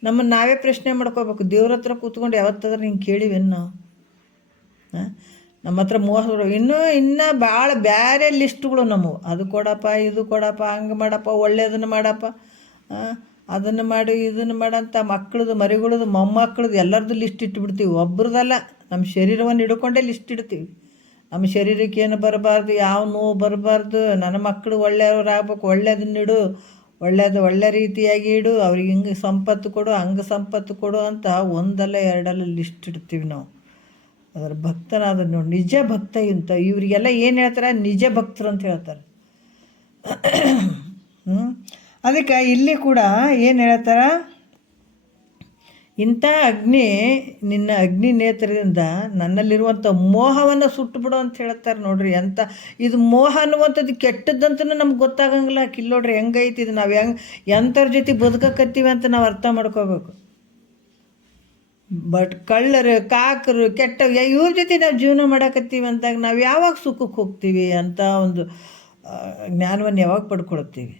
ನಮ್ಮನ್ನು ನಾವೇ ಪ್ರಶ್ನೆ ಮಾಡ್ಕೋಬೇಕು. ದೇವ್ರ ಹತ್ರ ಕೂತ್ಕೊಂಡು ಯಾವತ್ತಾದ್ರೂ ಹಿಂಗೆ ಕೇಳಿವೇನು ನಾವು? ನಮ್ಮ ಹತ್ರ ಮೋಸ ಇನ್ನೂ ಭಾಳ ಬೇರೆ ಲಿಸ್ಟ್ಗಳು ನಮ್ಮವು. ಅದು ಕೊಡಪ್ಪ, ಇದು ಕೊಡಪ್ಪ, ಹಂಗೆ ಮಾಡಪ್ಪ, ಒಳ್ಳೆಯದನ್ನು ಮಾಡಪ್ಪ, ಅದನ್ನು ಮಾಡಿ ಇದನ್ನು ಮಾಡಂತ ಮಕ್ಕಳದು, ಮರಿಗಳದು, ಮೊಮ್ಮಕ್ಕಳದು ಎಲ್ಲರದ್ದು ಲಿಸ್ಟ್ ಇಟ್ಬಿಡ್ತೀವಿ. ಒಬ್ರದಲ್ಲ, ನಮ್ಮ ಶರೀರವನ್ನು ಹಿಡ್ಕೊಂಡೇ ಲಿಸ್ಟ್ ಇಡ್ತೀವಿ. ನಮ್ಮ ಶರೀರಕ್ಕೆ ಏನು ಬರಬಾರ್ದು, ಯಾವ ನೋವು ಬರಬಾರ್ದು, ನನ್ನ ಮಕ್ಕಳು ಒಳ್ಳೆಯವ್ರಾಗಬೇಕು, ಒಳ್ಳೆಯದನ್ನಿಡು, ಒಳ್ಳೆ ರೀತಿಯಾಗಿ ಇಡು, ಅವ್ರಿಗೆ ಹಿಂಗೆ ಸಂಪತ್ತು ಕೊಡು, ಹಂಗೆ ಸಂಪತ್ತು ಕೊಡು ಅಂತ ಒಂದಲ್ಲ ಎರಡಲ್ಲ ಲಿಸ್ಟ್ ಇಡ್ತೀವಿ ನಾವು. ಅದರ ಭಕ್ತನಾದ ನೋಡಿ, ನಿಜ ಭಕ್ತ ಇಂತ ಇವರಿಗೆಲ್ಲ ಏನು ಹೇಳ್ತಾರೆ, ನಿಜ ಭಕ್ತರು ಅಂತ ಹೇಳ್ತಾರೆ. ಅದಕ್ಕೆ ಇಲ್ಲಿ ಕೂಡ ಏನು ಹೇಳ್ತಾರೆ, ಇಂಥ ಅಗ್ನಿ, ನಿನ್ನ ಅಗ್ನಿ ನೇತ್ರದಿಂದ ನನ್ನಲ್ಲಿರುವಂಥ ಮೋಹವನ್ನು ಸುಟ್ಟು ಬಿಡು ಅಂತ ಹೇಳ್ತಾರೆ. ನೋಡ್ರಿ ಅಂತ ಇದು ಮೋಹ ಅನ್ನುವಂಥದ್ದು ಕೆಟ್ಟದ್ದಂತೂ ನಮ್ಗೆ ಗೊತ್ತಾಗಂಗಿಲ್ಲ. ಕಿಲ್ಲೋಡ್ರಿ ಹೆಂಗೈತಿ ಇದು, ನಾವು ಎಂಥವ್ರ ಜೊತೆ ಬದುಕಕತ್ತೀವಿ ಅಂತ ನಾವು ಅರ್ಥ ಮಾಡ್ಕೋಬೇಕು. ಬಟ್ ಕಳ್ಳರು, ಕಾಕರು, ಕೆಟ್ಟ ಇವ್ರ ಜೊತೆ ನಾವು ಜೀವನ ಮಾಡಕತ್ತೀವಿ ಅಂದಾಗ ನಾವು ಯಾವಾಗ ಸುಖಕ್ಕೆ ಹೋಗ್ತೀವಿ ಅಂತ ಒಂದು ಜ್ಞಾನವನ್ನು ಯಾವಾಗ ಪಡ್ಕೊಳ್ತೀವಿ.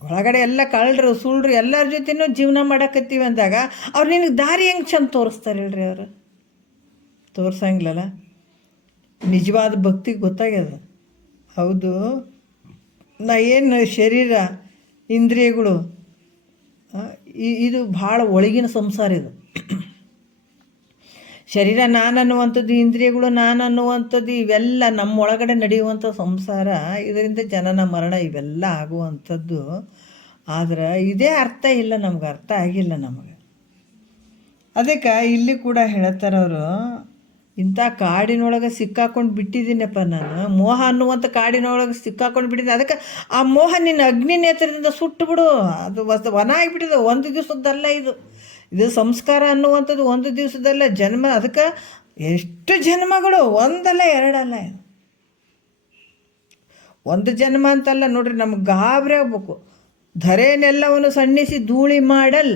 ಒಳಗಡೆ ಎಲ್ಲ ಕಳ್ಳರು, ಸುಳ್ಳು ಎಲ್ಲರ ಜೊತೆನೂ ಜೀವನ ಮಾಡಕತ್ತೀವಿ ಅಂದಾಗ ಅವ್ರು ನಿನಗೆ ದಾರಿ ಹೆಂಗೆ ಚಂದ ತೋರಿಸ್ತಾರೆ ಹೇಳ್ರಿ? ಅವರು ತೋರ್ಸಂಗಿಲ್ಲಲ್ಲ. ನಿಜವಾದ ಭಕ್ತಿ ಗೊತ್ತಾಗ್ಯದ. ಹೌದು, ನಾ ಏನು ಶರೀರ, ಇಂದ್ರಿಯಗಳು, ಇದು ಭಾಳ ಒಳಗಿನ ಸಂಸಾರ. ಇದು ಶರೀರ ನಾನು ಅನ್ನುವಂಥದ್ದು, ಇಂದ್ರಿಯಗಳು ನಾನು ಅನ್ನುವಂಥದ್ದು, ಇವೆಲ್ಲ ನಮ್ಮ ಒಳಗಡೆ ನಡೆಯುವಂಥ ಸಂಸಾರ. ಇದರಿಂದ ಜನನ ಮರಣ ಇವೆಲ್ಲ ಆಗುವಂಥದ್ದು. ಆದ್ರೆ ಇದೇ ಅರ್ಥ ಇಲ್ಲ, ನಮ್ಗೆ ಅರ್ಥ ಆಗಿಲ್ಲ ನಮಗೆ. ಅದಕ್ಕೆ ಇಲ್ಲಿ ಕೂಡ ಹೇಳ್ತಾರೆ ಅವರು, ಇಂಥ ಕಾಡಿನೊಳಗೆ ಸಿಕ್ಕಾಕೊಂಡು ಬಿಟ್ಟಿದ್ದೀನಪ್ಪ ನಾನು, ಮೋಹ ಅನ್ನುವಂಥ ಕಾಡಿನೊಳಗೆ ಸಿಕ್ಕಾಕೊಂಡು ಬಿಟ್ಟಿದ್ದೀನಿ. ಅದಕ್ಕೆ ಆ ಮೋಹ ನಿನ್ನ ಅಗ್ನಿ ನೇತ್ರದಿಂದ ಸುಟ್ಟು ಬಿಡು. ಅದು ವನ ಆಗಿಬಿಟ್ಟಿದೆ, ಒಂದು ದಿವಸದ್ದಲ್ಲ ಇದು. ಇದು ಸಂಸ್ಕಾರ ಅನ್ನುವಂಥದ್ದು ಒಂದು ದಿವಸದಲ್ಲ, ಜನ್ಮ. ಅದಕ್ಕೆ ಎಷ್ಟು ಜನ್ಮಗಳು, ಒಂದಲ್ಲ ಎರಡಲ್ಲ. ಒಂದು ಜನ್ಮ ಅಂತಲ್ಲ ನೋಡ್ರಿ. ನಮ್ಗೆ ಗಾಬರಿ ಆಗ್ಬೇಕು. ಧರೆನೆಲ್ಲವನ್ನು ಸಣ್ಣಿಸಿ ಧೂಳಿ ಮಾಡಲ್,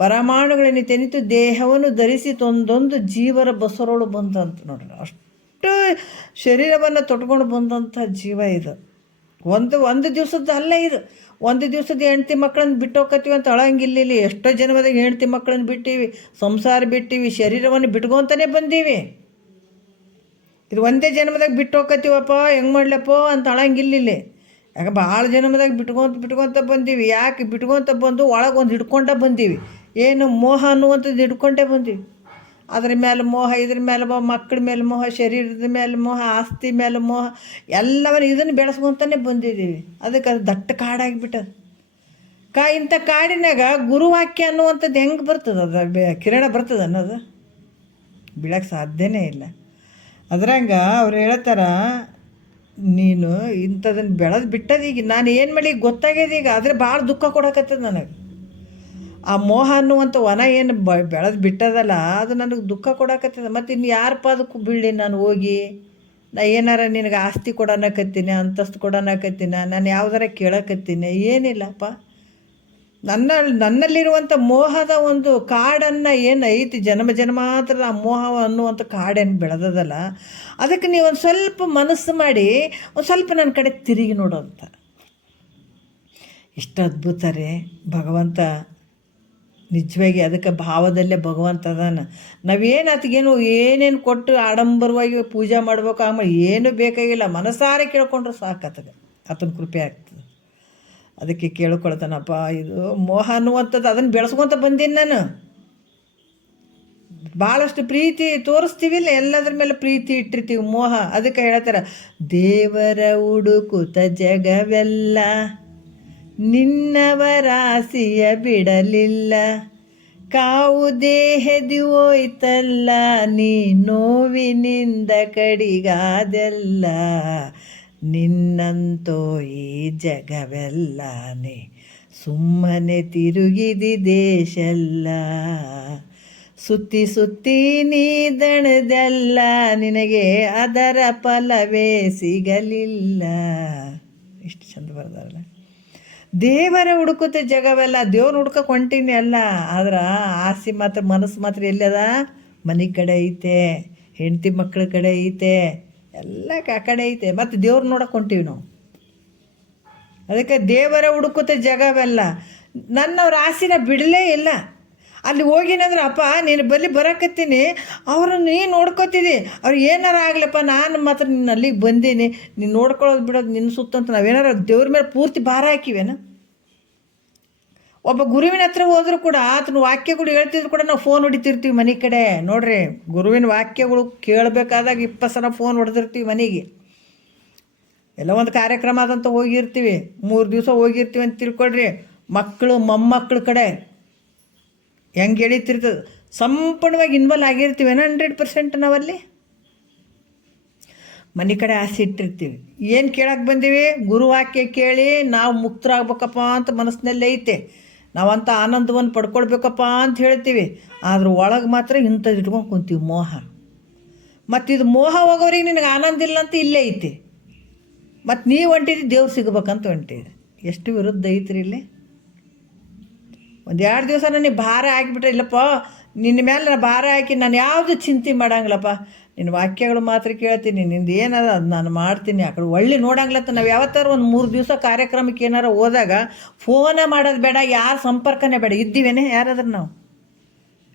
ಪರಮಾಣುಗಳನ್ನು ತೆನಿತು ದೇಹವನ್ನು ಧರಿಸಿ ತೊಂದೊಂದು ಜೀವರ ಬಸರೋಳು ಬಂದಂತ ನೋಡ್ರಿ. ಅಷ್ಟು ಶರೀರವನ್ನು ತೊಟ್ಕೊಂಡು ಬಂದಂಥ ಜೀವ ಇದು. ಒಂದು ದಿವಸದ್ದು ಅಲ್ಲ ಇದು. ಒಂದು ದಿವಸದ ಹೆಂಡ್ತಿ ಮಕ್ಕಳನ್ನ ಬಿಟ್ಟು ಹೋಗ್ತೀವಿ ಅಂತ ಅಳಂಗಿಲ್ಲ. ಎಷ್ಟೋ ಜನ್ಮದಾಗ ಹೆಂಡ್ತಿ ಮಕ್ಕಳನ್ನ ಬಿಟ್ಟೀವಿ, ಸಂಸಾರ ಬಿಟ್ಟಿವಿ, ಶರೀರವನ್ನು ಬಿಟ್ಕೊತಾನೆ ಬಂದೀವಿ. ಇದು ಒಂದೇ ಜನ್ಮದಾಗ ಬಿಟ್ಟು ಹೋಗ್ತೀವಪ್ಪ, ಹೆಂಗೆ ಮಾಡ್ಲಪ್ಪ ಅಂತ ಅಳಂಗಿಲ್ಲ. ಯಾಕೆ ಭಾಳ ಜನ್ಮದಾಗ ಬಿಟ್ಕೊತ ಬಂದೀವಿ. ಯಾಕೆ ಬಿಟ್ಕೊತ ಬಂದು ಒಳಗೆ ಒಂದು ಹಿಡ್ಕೊಂಡ ಬಂದೀವಿ. ಏನು ಮೋಹ ಅನ್ನುವಂಥದ್ದು ಹಿಡ್ಕೊಂಡೇ ಬಂದೀವಿ. ಅದ್ರ ಮೇಲೆ ಮೋಹ, ಇದ್ರ ಮೇಲೆ ಮೋಹ, ಮಕ್ಕಳ ಮೇಲೆ ಮೋಹ, ಶರೀರದ ಮೇಲೆ ಮೋಹ, ಆಸ್ತಿ ಮೇಲೆ ಮೋಹ, ಎಲ್ಲವನ್ನು ಇದನ್ನು ಬೆಳೆಸ್ಕೊತಾನೆ ಬಂದಿದ್ದೀವಿ. ಅದಕ್ಕೆ ಅದು ದಟ್ಟ ಕಾಡಾಗಿಬಿಟ್ಟದು. ಇಂಥ ಕಾಡಿನಾಗ ಗುರುವಾಕ್ಯ ಅನ್ನುವಂಥದ್ದು ಹೆಂಗೆ ಬರ್ತದೆ? ಅದು ಕಿರಣ ಬರ್ತದೆ ಅನ್ನೋದು ಬೀಳಕ್ಕೆ ಸಾಧ್ಯನೇ ಇಲ್ಲ. ಅದ್ರಂಗೆ ಅವ್ರು ಹೇಳ್ತಾರ, ನೀನು ಇಂಥದನ್ನು ಬೆಳೆದು ಬಿಟ್ಟದ. ಈಗ ನಾನು ಏನು ಮಾಡಿ ಗೊತ್ತಾಗ್ಯದ ಈಗ. ಆದರೆ ಭಾಳ ದುಃಖ ಕೊಡಕತ್ತದ ನನಗೆ. ಆ ಮೋಹ ಅನ್ನುವಂಥ ವನ ಏನು ಬೆಳೆದು ಬಿಟ್ಟದಲ್ಲ, ಅದು ನನಗೆ ದುಃಖ ಕೊಡಕತ್ತದ. ಮತ್ತು ಇನ್ನು ಯಾರಪ್ಪ ಅದಕ್ಕೂ ಬೀಳಿ ನಾನು ಹೋಗಿ ನಾ ಏನಾರ ನಿನಗೆ ಆಸ್ತಿ ಕೊಡೋಣಕತ್ತೀನಿ, ಅಂತಸ್ತು ಕೊಡೋಣಕತ್ತೀನಿ, ನಾನು ಯಾವ್ದಾರ ಕೇಳಕತ್ತೀನಿ? ಏನಿಲ್ಲಪ್ಪ. ನನ್ನಲ್ಲಿರುವಂಥ ಮೋಹದ ಒಂದು ಕಾಡನ್ನು ಏನು ಐತಿ, ಜನ್ಮಾಂತರದ ಆ ಮೋಹ ಅನ್ನುವಂಥ ಕಾಡೇನು ಬೆಳೆದದಲ್ಲ, ಅದಕ್ಕೆ ನೀವು ಒಂದು ಸ್ವಲ್ಪ ಮನಸ್ಸು ಮಾಡಿ ಒಂದು ಸ್ವಲ್ಪ ನನ್ನ ಕಡೆ ತಿರುಗಿ ನೋಡೋಂಥ. ಇಷ್ಟು ಅದ್ಭುತ ರೀ ಭಗವಂತ ನಿಜವಾಗಿ. ಅದಕ್ಕೆ ಭಾವದಲ್ಲೇ ಭಗವಂತ ಅದಾನ. ನಾವೇನು ಆತಗೇನು ಏನೇನು ಕೊಟ್ಟು ಆಡಂಬರವಾಗಿ ಪೂಜೆ ಮಾಡ್ಬೇಕು, ಆಮೇಲೆ ಏನೂ ಬೇಕಾಗಿಲ್ಲ, ಮನಸಾರೆ ಕೇಳ್ಕೊಂಡ್ರೆ ಸಾಕತ್ತದ, ಆತನ ಕೃಪೆ ಆಗ್ತದೆ. ಅದಕ್ಕೆ ಕೇಳ್ಕೊಳ್ತಾನಪ್ಪ. ಇದು ಮೋಹ ಅನ್ನುವಂಥದ್ದು ಅದನ್ನು ಬೆಳೆಸ್ಕೊತ ಬಂದೀನಿ ನಾನು. ಭಾಳಷ್ಟು ಪ್ರೀತಿ ತೋರಿಸ್ತೀವಿಲ್ಲ, ಎಲ್ಲದ್ರ ಮೇಲೆ ಪ್ರೀತಿ ಇಟ್ಟಿರ್ತೀವಿ. ಮೋಹ ಅದಕ್ಕೆ ಹೇಳ್ತಾರೆ, ದೇವರ ಹುಡುಕುತ ಜಗವೆಲ್ಲ ನಿನ್ನವರಾಸಿಯ ಬಿಡಲಿಲ್ಲ, ಕಾವು ದೇಹದಿ ಹೋಯ್ತಲ್ಲ ನೀ ನೋವಿನಿಂದ ಕಡಿಗಾದೆಲ್ಲ, ನಿನ್ನಂತೋ ಈ ಜಗವೆಲ್ಲನೇ ಸುಮ್ಮನೆ ತಿರುಗಿದಿ ದೇಶೆಲ್ಲ, ಸುತ್ತಿ ಸುತ್ತಿ ನೀ ದಣದೆಲ್ಲ ನಿನಗೆ ಅದರ ಫಲವೇ ಸಿಗಲಿಲ್ಲ. ಇಷ್ಟು ಚಂದ ಬರ್ದಾರಲ್ಲ. ದೇವರ ಹುಡುಕುತ್ತೆ ಜಗವೆಲ್ಲ, ದೇವ್ರ ಹುಡ್ಕಕ್ಕೆ ಹೊಂಟೀನಿ ಅಲ್ಲ. ಆದ್ರೆ ಆಸೆ ಮಾತ್ರ, ಮನಸ್ಸು ಮಾತ್ರ ಎಲ್ಲದ? ಮನೆ ಕಡೆ ಐತೆ, ಹೆಂಡತಿ ಮಕ್ಕಳ ಕಡೆ ಐತೆ, ಎಲ್ಲ ಆ ಕಡೆ ಐತೆ. ಮತ್ತು ದೇವ್ರು ನೋಡಕ್ಕೆ ಹೊಂಟೀವಿ ನಾವು. ಅದಕ್ಕೆ ದೇವರ ಹುಡುಕುತ್ತೆ ಜಗವೆಲ್ಲ. ನನ್ನವ್ರ ಆಸೆನ ಬಿಡಲೇ ಇಲ್ಲ. ಅಲ್ಲಿ ಹೋಗಿನಂದ್ರೆ, ಅಪ್ಪ ನೀನು ಬಲ್ಲಿ ಬರಕತ್ತೀನಿ, ಅವ್ರನ್ನ ನೀನು ನೋಡ್ಕೊತಿದ್ದಿ, ಅವ್ರು ಏನಾರು ಆಗಲಪ್ಪ, ನಾನು ಮಾತ್ರ ನಿನ್ನ ಅಲ್ಲಿಗೆ ಬಂದೀನಿ, ನೀನು ನೋಡ್ಕೊಳ್ಳೋದು ಬಿಡೋದು ನಿನ್ನ ಸುತ್ತಂತ ನಾವೇನಾರು ದೇವ್ರ ಮೇಲೆ ಪೂರ್ತಿ ಭಾರ ಹಾಕಿವೇನ? ಒಬ್ಬ ಗುರುವಿನ ಹತ್ರ ಹೋದರೂ ಕೂಡ ಆತನ ವಾಕ್ಯಗಳು ಹೇಳ್ತಿದ್ರು ಕೂಡ ನಾವು ಫೋನ್ ಹೊಡಿತಿರ್ತೀವಿ ಮನೆ ಕಡೆ. ನೋಡ್ರಿ, ಗುರುವಿನ ವಾಕ್ಯಗಳು ಕೇಳಬೇಕಾದಾಗ 20 ಸಲ ಫೋನ್ ಹೊಡೆದಿರ್ತೀವಿ ಮನೆಗೆ. ಎಲ್ಲ ಒಂದು ಕಾರ್ಯಕ್ರಮ ಆದಂತ ಹೋಗಿರ್ತೀವಿ, 3 ದಿವಸ ಹೋಗಿರ್ತೀವಿ ಅಂತ ತಿಳ್ಕೊಳ್ರಿ. ಮಕ್ಕಳು ಮೊಮ್ಮಕ್ಕಳ ಕಡೆ ಹೆಂಗೆ ಎಳಿತಿರ್ತದೆ, ಸಂಪೂರ್ಣವಾಗಿ ಇನ್ವಾಲ್ವ್ ಆಗಿರ್ತೀವೇನೋ 100% ನಾವಲ್ಲಿ. ಮನೆ ಕಡೆ ಆಸೆ ಇಟ್ಟಿರ್ತೀವಿ. ಏನು ಕೇಳಕ್ಕೆ ಬಂದೀವಿ? ಗುರುವಾಕ್ಯ ಕೇಳಿ ನಾವು ಮುಕ್ತರಾಗ್ಬೇಕಪ್ಪ ಅಂತ ಮನಸ್ಸಿನಲ್ಲಿ ಐತೆ. ನಾವಂಥ ಆನಂದವನ್ನು ಪಡ್ಕೊಳ್ಬೇಕಪ್ಪ ಅಂತ ಹೇಳ್ತೀವಿ. ಆದ್ರೆ ಒಳಗೆ ಮಾತ್ರ ಇಂಥದ್ದು ಇಟ್ಕೊಂಡು ಕುಂತೀವಿ, ಮೋಹ. ಮತ್ತು ಇದು ಮೋಹ ಹೋಗೋರಿಗೆ ನಿನಗೆ ಆನಂದ ಇಲ್ಲ ಅಂತ ಇಲ್ಲೇ ಐತಿ. ಮತ್ತು ನೀವು ಹೊಂಟಿದ್ದು ದೇವ್ರು ಸಿಗ್ಬೇಕಂತ ಹೊಂಟಿದೆ. ಎಷ್ಟು ವಿರುದ್ಧ ಐತ್ರಿ ಇಲ್ಲಿ. ಒಂದು 2 ದಿವಸ ನನಗೆ ಭಾರ ಹಾಕಿಬಿಟ್ರೆ, ಇಲ್ಲಪ್ಪ ನಿನ್ನ ಮೇಲೆ ನಾನು ಭಾರ ಹಾಕಿ ನಾನು ಯಾವುದು ಚಿಂತೆ ಮಾಡಂಗಿಲ್ಲಪ್ಪ, ನಿನ್ನ ವಾಕ್ಯಗಳು ಮಾತ್ರ ಕೇಳ್ತೀನಿ, ನಿಂದು ಏನದ ಅದು ನಾನು ಮಾಡ್ತೀನಿ. ಆ ಕಡೆ ಒಳ್ಳೆ ನೋಡಂಗಿಲ್ಲತ್ತ. ನಾವು ಯಾವತ್ತಾರು ಒಂದು 3 ದಿವಸ ಕಾರ್ಯಕ್ರಮಕ್ಕೆ ಏನಾರು ಹೋದಾಗ ಫೋನೇ ಮಾಡೋದು ಬೇಡ, ಯಾರ ಸಂಪರ್ಕನೇ ಬೇಡ. ಇದ್ದೀವೇನೆ ಯಾರಾದ್ರೂ ನಾವು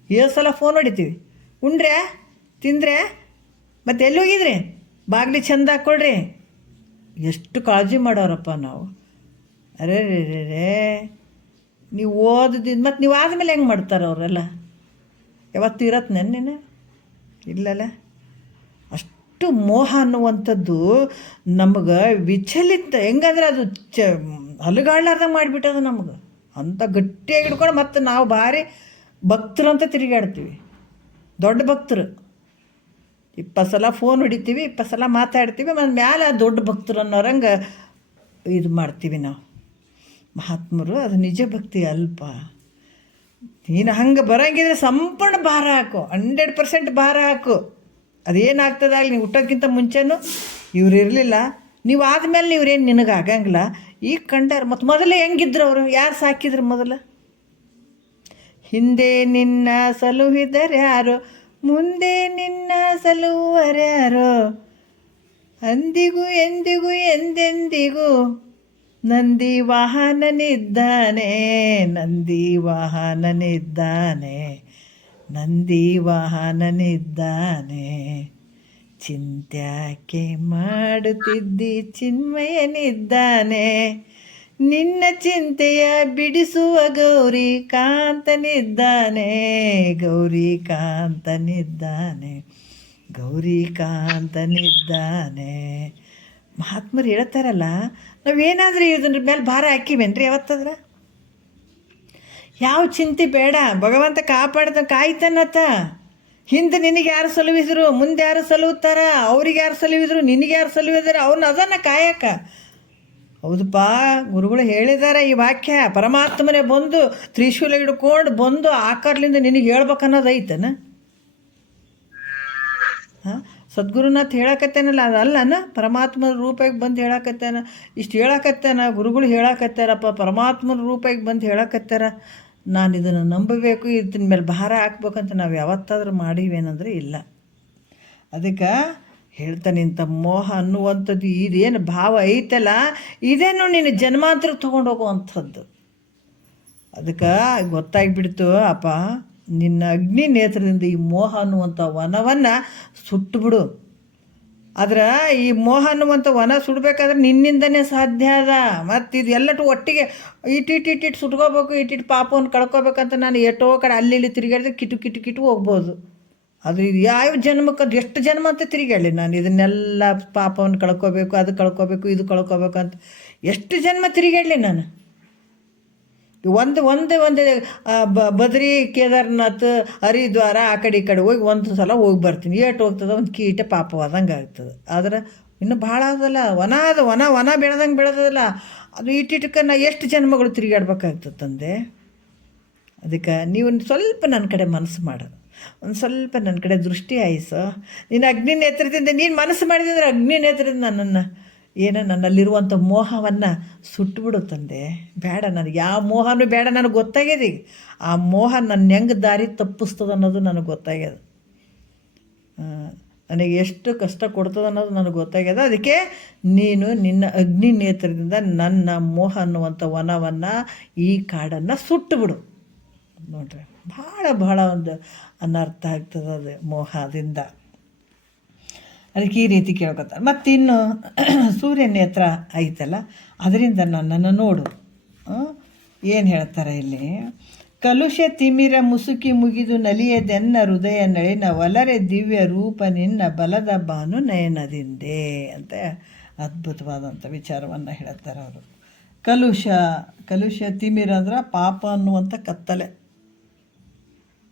7 ಸಲ ಫೋನ್ ಹೊಡಿತೀವಿ. ಉಂಡ್ರೆ ತಿಂದರೆ ಮತ್ತು ಎಲ್ಲಿ ಹೋಗಿದ್ರಿ, ಬಾಗಿಲಿ ಚೆಂದ ಹಾಕ್ಕೊಳ್ರಿ. ಎಷ್ಟು ಕಾಳಜಿ ಮಾಡೋರಪ್ಪ ನಾವು. ಅರೇ ರೇ ರೇ ರೇ ನೀವು ಓದಿದ್ದು ಮತ್ತು ನೀವು ಆದಮೇಲೆ ಹೆಂಗೆ ಮಾಡ್ತಾರೆ ಅವರೆಲ್ಲ? ಯಾವತ್ತು ಇರತ್ತೆ ನೆನ್ನೆನೆ ಇಲ್ಲಲ್ಲ. ಅಷ್ಟು ಮೋಹ ಅನ್ನುವಂಥದ್ದು ನಮಗೆ ವಿಚಲಿತ, ಹೆಂಗಂದ್ರೆ ಅದು ಹಲುಗಾಡ್ಲಾರ್ದಂಗೆ ಮಾಡಿಬಿಟ್ಟದು ನಮಗೆ. ಅಂಥ ಗಟ್ಟಿಯಾಗಿ ಹಿಡ್ಕೊಂಡು ಮತ್ತು ನಾವು ಭಾರಿ ಭಕ್ತರು ಅಂತ ತಿರುಗಾಡ್ತೀವಿ. ದೊಡ್ಡ ಭಕ್ತರು. 20 ಸಲ ಫೋನ್ ಹೊಡಿತೀವಿ, 20 ಸಲ ಮಾತಾಡ್ತೀವಿ, ಮತ್ತು ಮ್ಯಾಲೆ ದೊಡ್ಡ ಭಕ್ತರು ಅನ್ನೋರಂಗೆ ಇದು ಮಾಡ್ತೀವಿ ನಾವು. ಮಹಾತ್ಮರು ಅದು ನಿಜ ಭಕ್ತಿ ಅಲ್ಪ. ನೀನು ಹಂಗೆ ಬರೋಂಗಿದ್ರೆ ಸಂಪೂರ್ಣ ಭಾರ ಹಾಕು, 100% ಭಾರ ಹಾಕು. ಅದೇನಾಗ್ತದಾಗಲಿ. ನೀವು ಹುಟ್ಟೋದಕ್ಕಿಂತ ಮುಂಚೆನೂ ಇವ್ರು ಇರಲಿಲ್ಲ, ನೀವು ಆದಮೇಲೆ ಇವ್ರೇನು ನಿನಗೆ ಆಗಂಗಿಲ್ಲ. ಈಗ ಕಂಡಾರ. ಮತ್ತು ಮೊದಲೇ ಹೆಂಗಿದ್ರು ಅವರು? ಯಾರು ಸಾಕಿದ್ರು ಮೊದಲು? ಹಿಂದೆ ನಿನ್ನ ಸಲುಹಿದರ್ಯಾರೋ, ಮುಂದೆ ನಿನ್ನ ಸಲುವರ್ಯಾರೋ, ಅಂದಿಗೂ ಎಂದಿಗೂ ಎಂದೆಂದಿಗೂ ನಂದಿ ವಾಹನನಿದ್ದಾನೆ, ನಂದಿ ವಾಹನನಿದ್ದಾನೆ, ನಂದಿ ವಾಹನನಿದ್ದಾನೆ. ಚಿಂತ್ಯಾಕೆ ಮಾಡುತ್ತಿದ್ದಿ ಚಿನ್ಮಯನಿದ್ದಾನೆ, ನಿನ್ನ ಚಿಂತೆಯ ಬಿಡಿಸುವ ಗೌರಿ ಕಾಂತನಿದ್ದಾನೆ, ಗೌರಿ ಕಾಂತನಿದ್ದಾನೆ, ಗೌರಿ ಕಾಂತನಿದ್ದಾನೆ. ಮಹಾತ್ಮರು ಹೇಳ್ತಾರಲ್ಲ, ನಾವೇನಾದರೂ ಇದ್ರ ಮೇಲೆ ಭಾರ ಹಾಕಿವೇನ್ರಿ ಯಾವತ್ತಾದ್ರೆ? ಯಾವ ಚಿಂತೆ ಬೇಡ, ಭಗವಂತ ಕಾಪಾಡ್ದ ಕಾಯ್ತಾನತ್ತ. ಹಿಂದೆ ನಿನಗೆ ಯಾರು ಸಲುಹಿದ್ರು, ಮುಂದೆ ಯಾರು ಸಲುಹುತ್ತಾರ, ಅವ್ರಿಗೆ ಯಾರು ಸಲುಹಿದ್ರು, ನಿನಗೆ ಯಾರು ಸಲುಹಿದಾರೆ, ಅವ್ರನ್ನ ಅದನ್ನು ಕಾಯಕ. ಹೌದಪ್ಪ, ಗುರುಗಳು ಹೇಳಿದ್ದಾರೆ ಈ ವಾಕ್ಯ. ಪರಮಾತ್ಮನೇ ಬಂದು ತ್ರಿಶೂಲ ಹಿಡ್ಕೊಂಡು ಬಂದು ಆಕಾರದಿಂದ ನಿನಗೆ ಹೇಳ್ಬೇಕನ್ನೋದು ಐತನ? ಹಾಂ, ಸದ್ಗುರುನಾಥ್ ಹೇಳಕತ್ತೇನಲ್ಲ, ಅದಲ್ಲನ? ಪರಮಾತ್ಮನ ರೂಪಕ್ಕೆ ಬಂದು ಹೇಳಕತ್ತಾನ. ಇಷ್ಟು ಹೇಳಕತ್ತಾನ, ಗುರುಗಳು ಹೇಳಕತ್ತಾರಪ್ಪ, ಪರಮಾತ್ಮನ ರೂಪಕ್ಕೆ ಬಂದು ಹೇಳಕತ್ತಾರ. ನಾನು ಇದನ್ನು ನಂಬಬೇಕು, ಇದನ್ನ ಮೇಲೆ ಭಾರ ಹಾಕ್ಬೇಕಂತ ನಾವು ಯಾವತ್ತಾದ್ರೂ ಮಾಡೀವೇನಂದ್ರೆ ಇಲ್ಲ. ಅದಕ್ಕೆ ಹೇಳ್ತಾನೆ, ಇಂಥ ಮೋಹ ಅನ್ನುವಂಥದ್ದು ಇದೇನು ಭಾವ ಐತಲ್ಲ, ಇದೇನು ನೀನು ಜನ್ಮಾಂತರ ತೊಗೊಂಡು ಹೋಗುವಂಥದ್ದು. ಅದಕ್ಕೆ ಗೊತ್ತಾಗಿಬಿಡ್ತು, ಅಪ್ಪ ನಿನ್ನ ಅಗ್ನಿ ನೇತ್ರದಿಂದ ಈ ಮೋಹ ಅನ್ನುವಂಥ ವನವನ್ನು ಸುಟ್ಟುಬಿಡು. ಆದ್ರೆ ಈ ಮೋಹ ಅನ್ನುವಂಥ ವನ ಸುಡಬೇಕಾದ್ರೆ ನಿನ್ನಿಂದನೇ ಸಾಧ್ಯ ಅದ. ಮತ್ತು ಇದು ಎಲ್ಲಟು ಒಟ್ಟಿಗೆ ಇಟ್ಟಿಟ್ಟು ಸುಟ್ಕೋಬೇಕು, ಇಟ್ಟಿಟ್ಟು ಪಾಪವನ್ನು ಕಳ್ಕೊಬೇಕಂತ ನಾನು ಎಷ್ಟೋ ಕಡೆ ಅಲ್ಲಿ ಇಲ್ಲಿ ತಿರುಗಾಡಿದ್ರೆ ಕಿಟು ಹೋಗ್ಬೋದು. ಅದು ಇದು ಯಾವ ಜನ್ಮಕ್ಕೆ, ಅದು ಎಷ್ಟು ಜನ್ಮ ಅಂತ ತಿರುಗಾಡಿ ನಾನು ಇದನ್ನೆಲ್ಲ ಪಾಪವನ್ನು ಕಳ್ಕೊಬೇಕು, ಅದು ಕಳ್ಕೊಬೇಕು, ಇದು ಕಳ್ಕೊಬೇಕು ಅಂತ ಎಷ್ಟು ಜನ್ಮ ತಿರುಗಾಡಲಿ ನಾನು. ಒಂದೇ ಬದ್ರಿ, ಕೇದಾರ್ನಾಥ್, ಹರಿದ್ವಾರ ಆ ಕಡೆ ಈ ಕಡೆ ಹೋಗಿ ಒಂದು ಸಲ ಹೋಗಿ ಬರ್ತೀನಿ. ಏಟು ಹೋಗ್ತದೆ, ಒಂದು ಕೀಟ ಪಾಪವಾದಂಗೆ ಆಗ್ತದೆ. ಆದ್ರೆ ಇನ್ನೂ ಭಾಳ ಅದಲ್ಲ, ವನ ಅದು, ವನ ಬೆಳೆದಂಗೆ ಬೆಳೆದದಲ್ಲ. ಅದು ಇಟ್ಟಿಟ್ಟಕ್ಕೆ ನಾ ಎಷ್ಟು ಜನ್ಮಗಳು ತಿರುಗಾಡ್ಬೇಕಾಗ್ತದೆ ತಂದೆ. ಅದಕ್ಕೆ ನೀವು ಸ್ವಲ್ಪ ನನ್ನ ಕಡೆ ಮನಸ್ಸು ಮಾಡೋದು, ಒಂದು ಸ್ವಲ್ಪ ನನ್ನ ಕಡೆ ದೃಷ್ಟಿ ಆಯಿಸು. ನೀನು ಅಗ್ನಿ ನೇತ್ರದಿಂದ ನೀನು ಮನಸ್ಸು ಮಾಡಿದ್ರೆ ಅಗ್ನಿ ನೇತ್ರದಿಂದ ನನ್ನನ್ನು ನನ್ನಲ್ಲಿರುವಂಥ ಮೋಹವನ್ನು ಸುಟ್ಟುಬಿಡು ತಂದೆ. ಬೇಡ, ನನಗೆ ಯಾವ ಮೋಹನೂ ಬೇಡ. ನನಗೆ ಗೊತ್ತಾಗ್ಯದ ಈಗ ಆ ಮೋಹ ನನ್ನ ಹೆಂಗೆ ದಾರಿ ತಪ್ಪಿಸ್ತದೆ ಅನ್ನೋದು ನನಗೆ ಗೊತ್ತಾಗ್ಯದ. ನನಗೆ ಎಷ್ಟು ಕಷ್ಟ ಕೊಡ್ತದೆ ಅನ್ನೋದು ನನಗೆ ಗೊತ್ತಾಗ್ಯದ. ಅದಕ್ಕೆ ನೀನು ನಿನ್ನ ಅಗ್ನಿ ನೇತ್ರದಿಂದ ನನ್ನ ಮೋಹ ಅನ್ನುವಂಥ ವನವನ್ನು, ಈ ಕಾಡನ್ನು ಸುಟ್ಟುಬಿಡು. ನೋಡ್ರಿ, ಭಾಳ ಒಂದು ಅನರ್ಥ ಆಗ್ತದೆ ಅದು ಮೋಹದಿಂದ. ಅದಕ್ಕೆ ಈ ರೀತಿ ಕೇಳ್ಕೊತಾರೆ. ಮತ್ತಿನ್ನು ಸೂರ್ಯ ನೇತ್ರ ಐತಲ್ಲ, ಅದರಿಂದ ನನ್ನನ್ನು ನೋಡು. ಏನು ಹೇಳ್ತಾರೆ ಇಲ್ಲಿ? ಕಲುಷ ತಿಮಿರ ಮುಸುಕಿ ಮುಗಿದು ನಲಿಯದೆನ್ನ ಹೃದಯ ನಳಿನ ಒಲರೆ ದಿವ್ಯ ರೂಪ ನಿನ್ನ ಬಲದ ಬಾನು ನಯನದಿಂದೆ ಅಂತ ಅದ್ಭುತವಾದಂಥ ವಿಚಾರವನ್ನು ಹೇಳ್ತಾರೆ ಅವರು. ಕಲುಷ ತಿಮಿರ ಅಂದ್ರೆ ಪಾಪ ಅನ್ನುವಂಥ ಕತ್ತಲೆ.